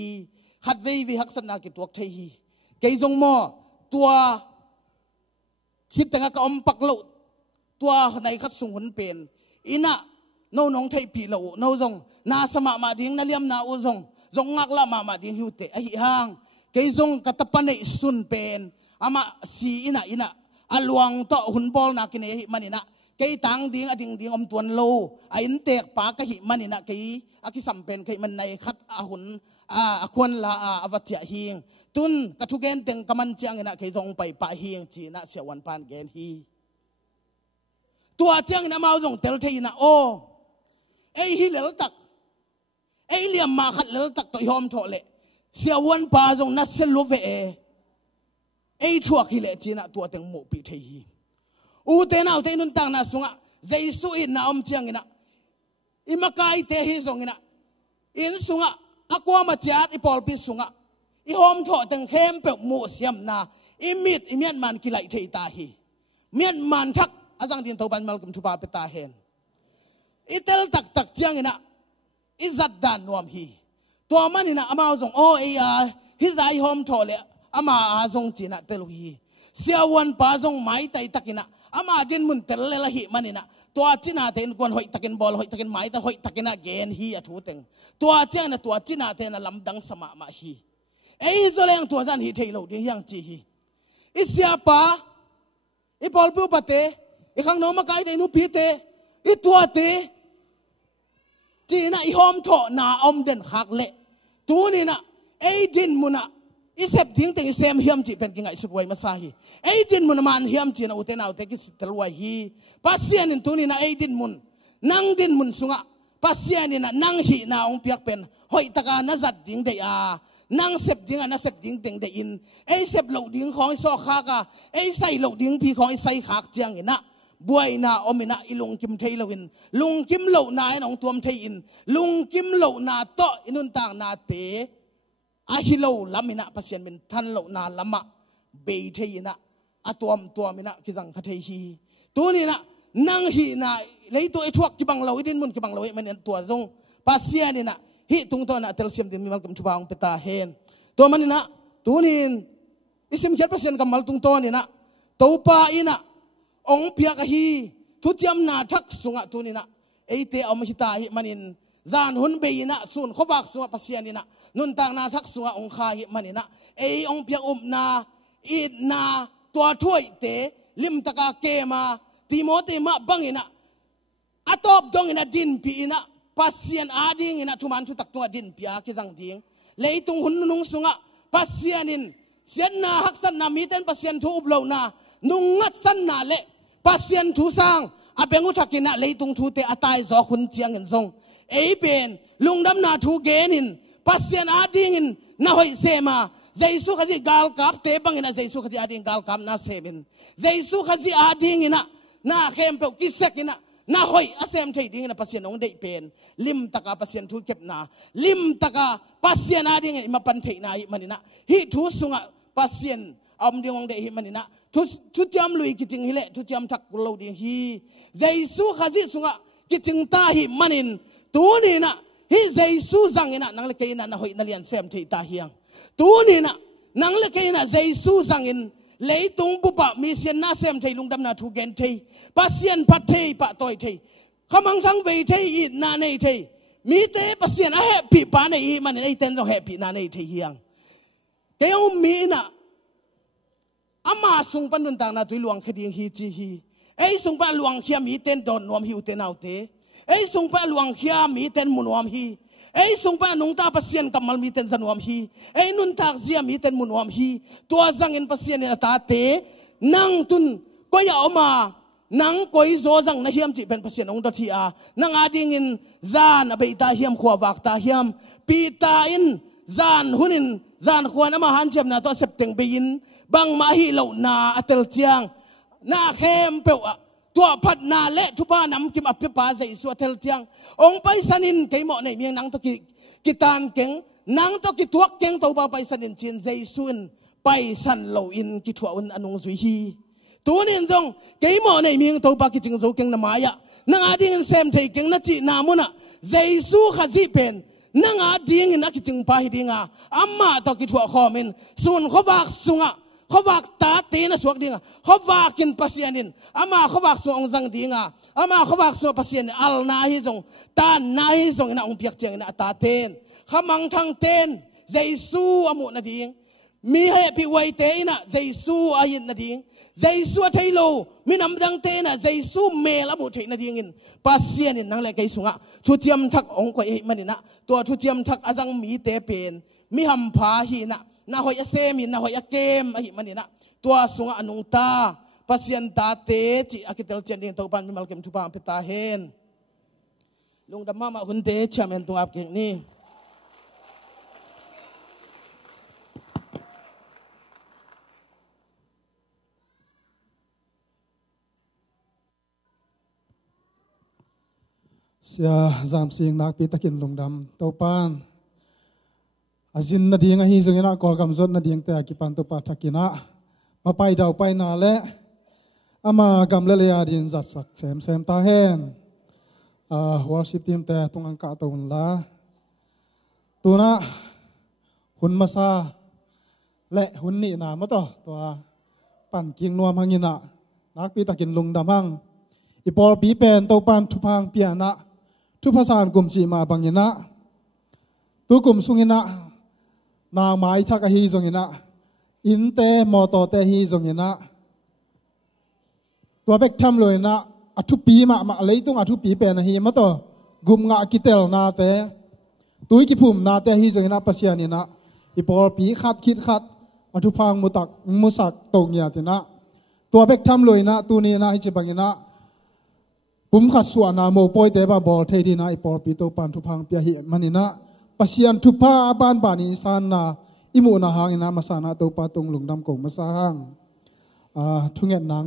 ขัดวิหักษณะกิตัวเทฮีเกยจงโมตัวคิดแต่งกับอมปักโลตัวในขัดสุงหุนเป็นอินะโนนองไทยปีโลโนจงนาสมามาดิ้งนาเลียมนาอุจงจงงักละมาดิ้งหิวเตะไอห่างเกยจงกัตปันในสุนเป็นอามาสีอินะอลวงต่อหุนบอลนักนี่มันนี่นะเกยตังดิ้งดิ้งอมตัวโลไออินเตกปากกะหิมันนี่นะเกยอากิสัมเป็นเกยมันในขัดอาหุนควรละอวัตยหิงตุนกระทุกเกนเต็งกำมันเจียงนะเกยจงไปปะหิงจีนะเสียวันปานเกนฮีตัวเจียงนะมาจงเตลเทียนะโอไอฮิเลลตักไอเลียมมาขัดเลลตักตัวยอมโถเละเสียวันปาจงนัสเซลูเวไอทั่วฮิเลจีนะตัวเต็งหมูปีเทียอูเตน่าอูเตนุนตังนะสุงะเจสุอินนะอมเจียงนะอิมากายเตฮิจงนะอินสุงะอากวามาจัดอีปอลปีสุงะอีหอมโถเต็งเข้มเปกหมูเสียมนาอิมิดอิเมียนมันกิไลเทียตาฮีเมียนมันทักอาจารย์ดินตัวบันมาลกุมทุบาเปตาเฮนอิเตลตักเจียงนะอิจัดดานนวมฮีตัวมันนี่นะอามาจงโอเอียฮิใจหอมโถเลอามาอาจงจีนะเตลุฮีเสียวันป้าจงไม่ไต่ตักินะอามาดินมุนเตลเลละฮีมันนี่นะตัวจีน่าเตนกวนหอยตักินบอลหอยตักินไม้แต่หอยตักินนะเกนฮีอะทูเต็งตัวเจียงนะตัวจีน่าเตนะลำดังสมามาฮีไอ้ตัวเลี้ยงตัวจันฮีเทโลดิ้งยังจีฮีอิเสียป้าอีบอลปูปะเตอีข้างโน้นมาไกลแต่นูปีเตอีตัวเตจีน่ะอีหอมโถนาอมเด่นหักเละตัวนี่น่ะไอ้ดินมุนะอีเสพดิ้งแต่อีเซมเฮียมจีเป็นกิงไงสุดไว้มาซาฮีไอ้ดินมุนมันเฮียมจีน่ะอุเทน่าอุเทกิสตลวยฮีปัสเซียนินตัวนี่น่ะไอ้ดินมุนนั่งดินมุนสุงะปัสเซียนิน่ะนั่งหีน่าองเปียกเป็นหอยตะการน่าจัดดิ้งเดียนั่งเสพดิ้งน่าเสพดิ้งเต็งเดียนไอ้เสพเหลาดิ้งของไอ้ซอกขากะไอ้ใส่เหลาดิ้งพี่ของไอ้ใส่ขากเจียงเห็นนะบวยนาอมินะอีลุงกิมเทลวินลุงกิมเหล่านาน้องตัวมเทอินลุงกิมเหล่านาโตอินุนต่างนาเตอาฮิโลลามินะพัศยันเป็นท่านเหล่านาลามะเบยเทยินะอาตัวมินะกิจังคาเทฮีตัวนี้นะนั่งฮีนาเลยตัวไอ้ทวกกิบังเหล่าอิดินมุนกิบังเหล่าไอ้มันตัวจงพัศยันนี่นะฮิตุงตัวนะเตลเซียมดินมีมัลกัมชุบางเปตาเฮนตัวมันนี่นะตัวนี้อิสิมเขียนพัศยันกัมมัลตุงตัวนี่นะตัวป้าอินะองเปียกฮีทุติยมนาทักสุงะตุนินะเอเตอมหิตาหิมันินจานหุนเบยนะสุนขวักสุงะปัสยานินะนุนตางนาทักสุงะองคาหิมันินะเอองเปียกนาอีนาตัวถ้วยเตลิมตะกาเกมาติโมเตมาบังอินะอัตอบดงอินะดินปีอินะปัสยานอาดิงอินะทุมันทุตักตัวดินปีอาคิจังดิงเลยตุงหุนนุงสุงะปัสยานินเสียนนาฮักสันนามีเต้นปัสยานทุบเหล่านานุงงัดสันนาเละปัสยันทุสังอาเบงุทักินะเลยตุงทุเตอตายจอขุนเจียงเงินทรงเอเป็นลุงดำนาทุเกนินปัสยันอาดิงินนาหอยเซมาเจสุขจิกาลกับเตบังอินะเจสุขจิอาดิงกาลกับนาเซมินเจสุขจิอาดิงินะนาเข้มเปกิเซกินะนาหอยอาเซมเทดิงินะปัสยันองเดเป็นลิมตะกาปัสยันทุเก็บนาลิมตะกาปัสยันอาดิงิมาปันเทนาอิมันนะฮิทุสุงะปัสยันอมดิงองเดหิมันนะทุจามลุยกิจิงฮิเลทุจามทักกุลดิงฮีเจสุขจิสุงะกิจิงตาหิมันินตัวนี้นะฮิเจสุจังอินะนังเลกัยนะนะหอยนัลยันเซมเทตาเฮียงตัวนี้นะนังเลกัยนะเจสุจังอินเลยตุงบุปะมีเสียนนาเซมเทลุงดำนาทุเกนเทปัสยันปัดเทปะต่อยเทขมังทั้งเวเทอีนาเนเทมีเตปัสยันอะแฮปปี้ปาเนอีมันไอเต้นจงแฮปปี้นาเนเทเฮียงเกยมีนะ อามาส่งปันนุนต่างนาตุยหลวงคดีฮีจีฮีไอ้ส่งปันหลวงเขียมีเต้นดอนนวมฮิวเต้นเอาเตไอ้ส่งปันหลวงเขียมีเต้นมุนวมฮีไอ้ส่งปันนุงตาปัสเซียนกำมัลมีเต้นสนวมฮีไอ้นุนตากเสียมีเต้นมุนวมฮีตัวจังเงินปัสเซียนเนี่ยตาเตนั่งตุนก็อย่าเอามานังกอยโซจังนะเฮียมจีเป็นภาษาองค์ตทีอานังอาดิงินจานอเบตาเฮียมขวาวักตาเฮียมปีตาอินจานหุนินจานขวานอามาหันเจ็บนาตัวเสพเต็งเบยินบังมาฮิเหล่านาอัตลเจียงนาเข้มเปวตัวพัดนาเละทุบานำกิมอภิปาใจสัวเทลเจียงองไปสันินเกยหมอในเมียงนังตะกิตานเก่งนังตะกิตัวเก่งตัวไปสันินจีนใจซุนไปสันเหล่าอินกิทัวอุนอนงสุยฮีตัวนี้จงเกี่ยมในมีงตัวปากิจงโจเก่งนามายะนังอาดิงเซมเทเก่งนัจีนามุนะเจสูขจีเป็นนังอาดิงนักกิจงพาหิดิงาอามาตอกิทัวข้อมินส่วนเขาบักสุงะเขาบักตาตีนสวกดิงาเขาบักกินปัสยานินอามาเขาบักสวงจังดิงาอามาเขาบักสวงปัสยานินอัลนาฮิจงตานาฮิจงนะองเปียกเจงนะตาเตนขมังทังเตนเจสูอามุนาดิงมีให้พิไวเตนะเจสูอายินนาดิงใจสู้ไทยโลมีน้ำดังเตนะใจสู้เมลบุตรนาดีงินปัสเซียนินนั่งเลยไกสุงะทุเทียมทักองค์ก็เอมันนี่นะตัวทุเทียมทักอาจังมีเตเป็นมีหำพาหินะนาหอยเซมินนาหอยเกมอหิมันนี่นะตัวสุงะอนุงตาปัสเซียนตาเตจิอากิเตลเจนดินตัวปันมีมัลเกมทุบามพิตาเฮนลุงดำมาหุ่นเตชามเอนตัวอับเก่งนี่เสียจามเสียงนักปีตะกินลงดำตัวปานอาจินนาดีงาฮีจงนะกอลกำจดนาดีงแต่กิปันตัวปาทักินะมาไปดาวไปนาเละอามากำเลียดินจัดสักเซมตาเฮนworship team แต่ตรงอังกะตัวละตัวน่ะหุ่นมาซาและหุ่นนี่นามาต่อตัวปั่นกิงนัวมังยินะนักปีตะกินลงดำหังอีปอลปีเป็นตัวปานทุพังเปียนะทุภาษากลุ่มจีมาบังยินะตัวกลุ่มสุงินะนาไม้ทักฮีจงยินะอินเตมอตอเตฮีจงยินะตัวเบกทำเลยนะอัทุปีมาเลยต้องอัทุปีเป็นฮีมาต่อกุมงะกิเตลนาเตตุยกิพุ่มนาเตฮีจงยินะปัสยานินะอีปอลปีขัดคิดขัดอัทุพังมุสักตงเงียตินะตัวเบกทำเลยนะตัวนี้นะฮิจิบังยินะปุ่มขัดส่วนนาโมปอยเตบาบอลเทดีนะอีปอลปีโตปันทุพังเปียหิมันนี่นะปัสยันทุพาบ้านบานิสานนาอิมุนาหางอินามาสานาโตปาตงหลงดำกงมาสร้างทุงเงินนาง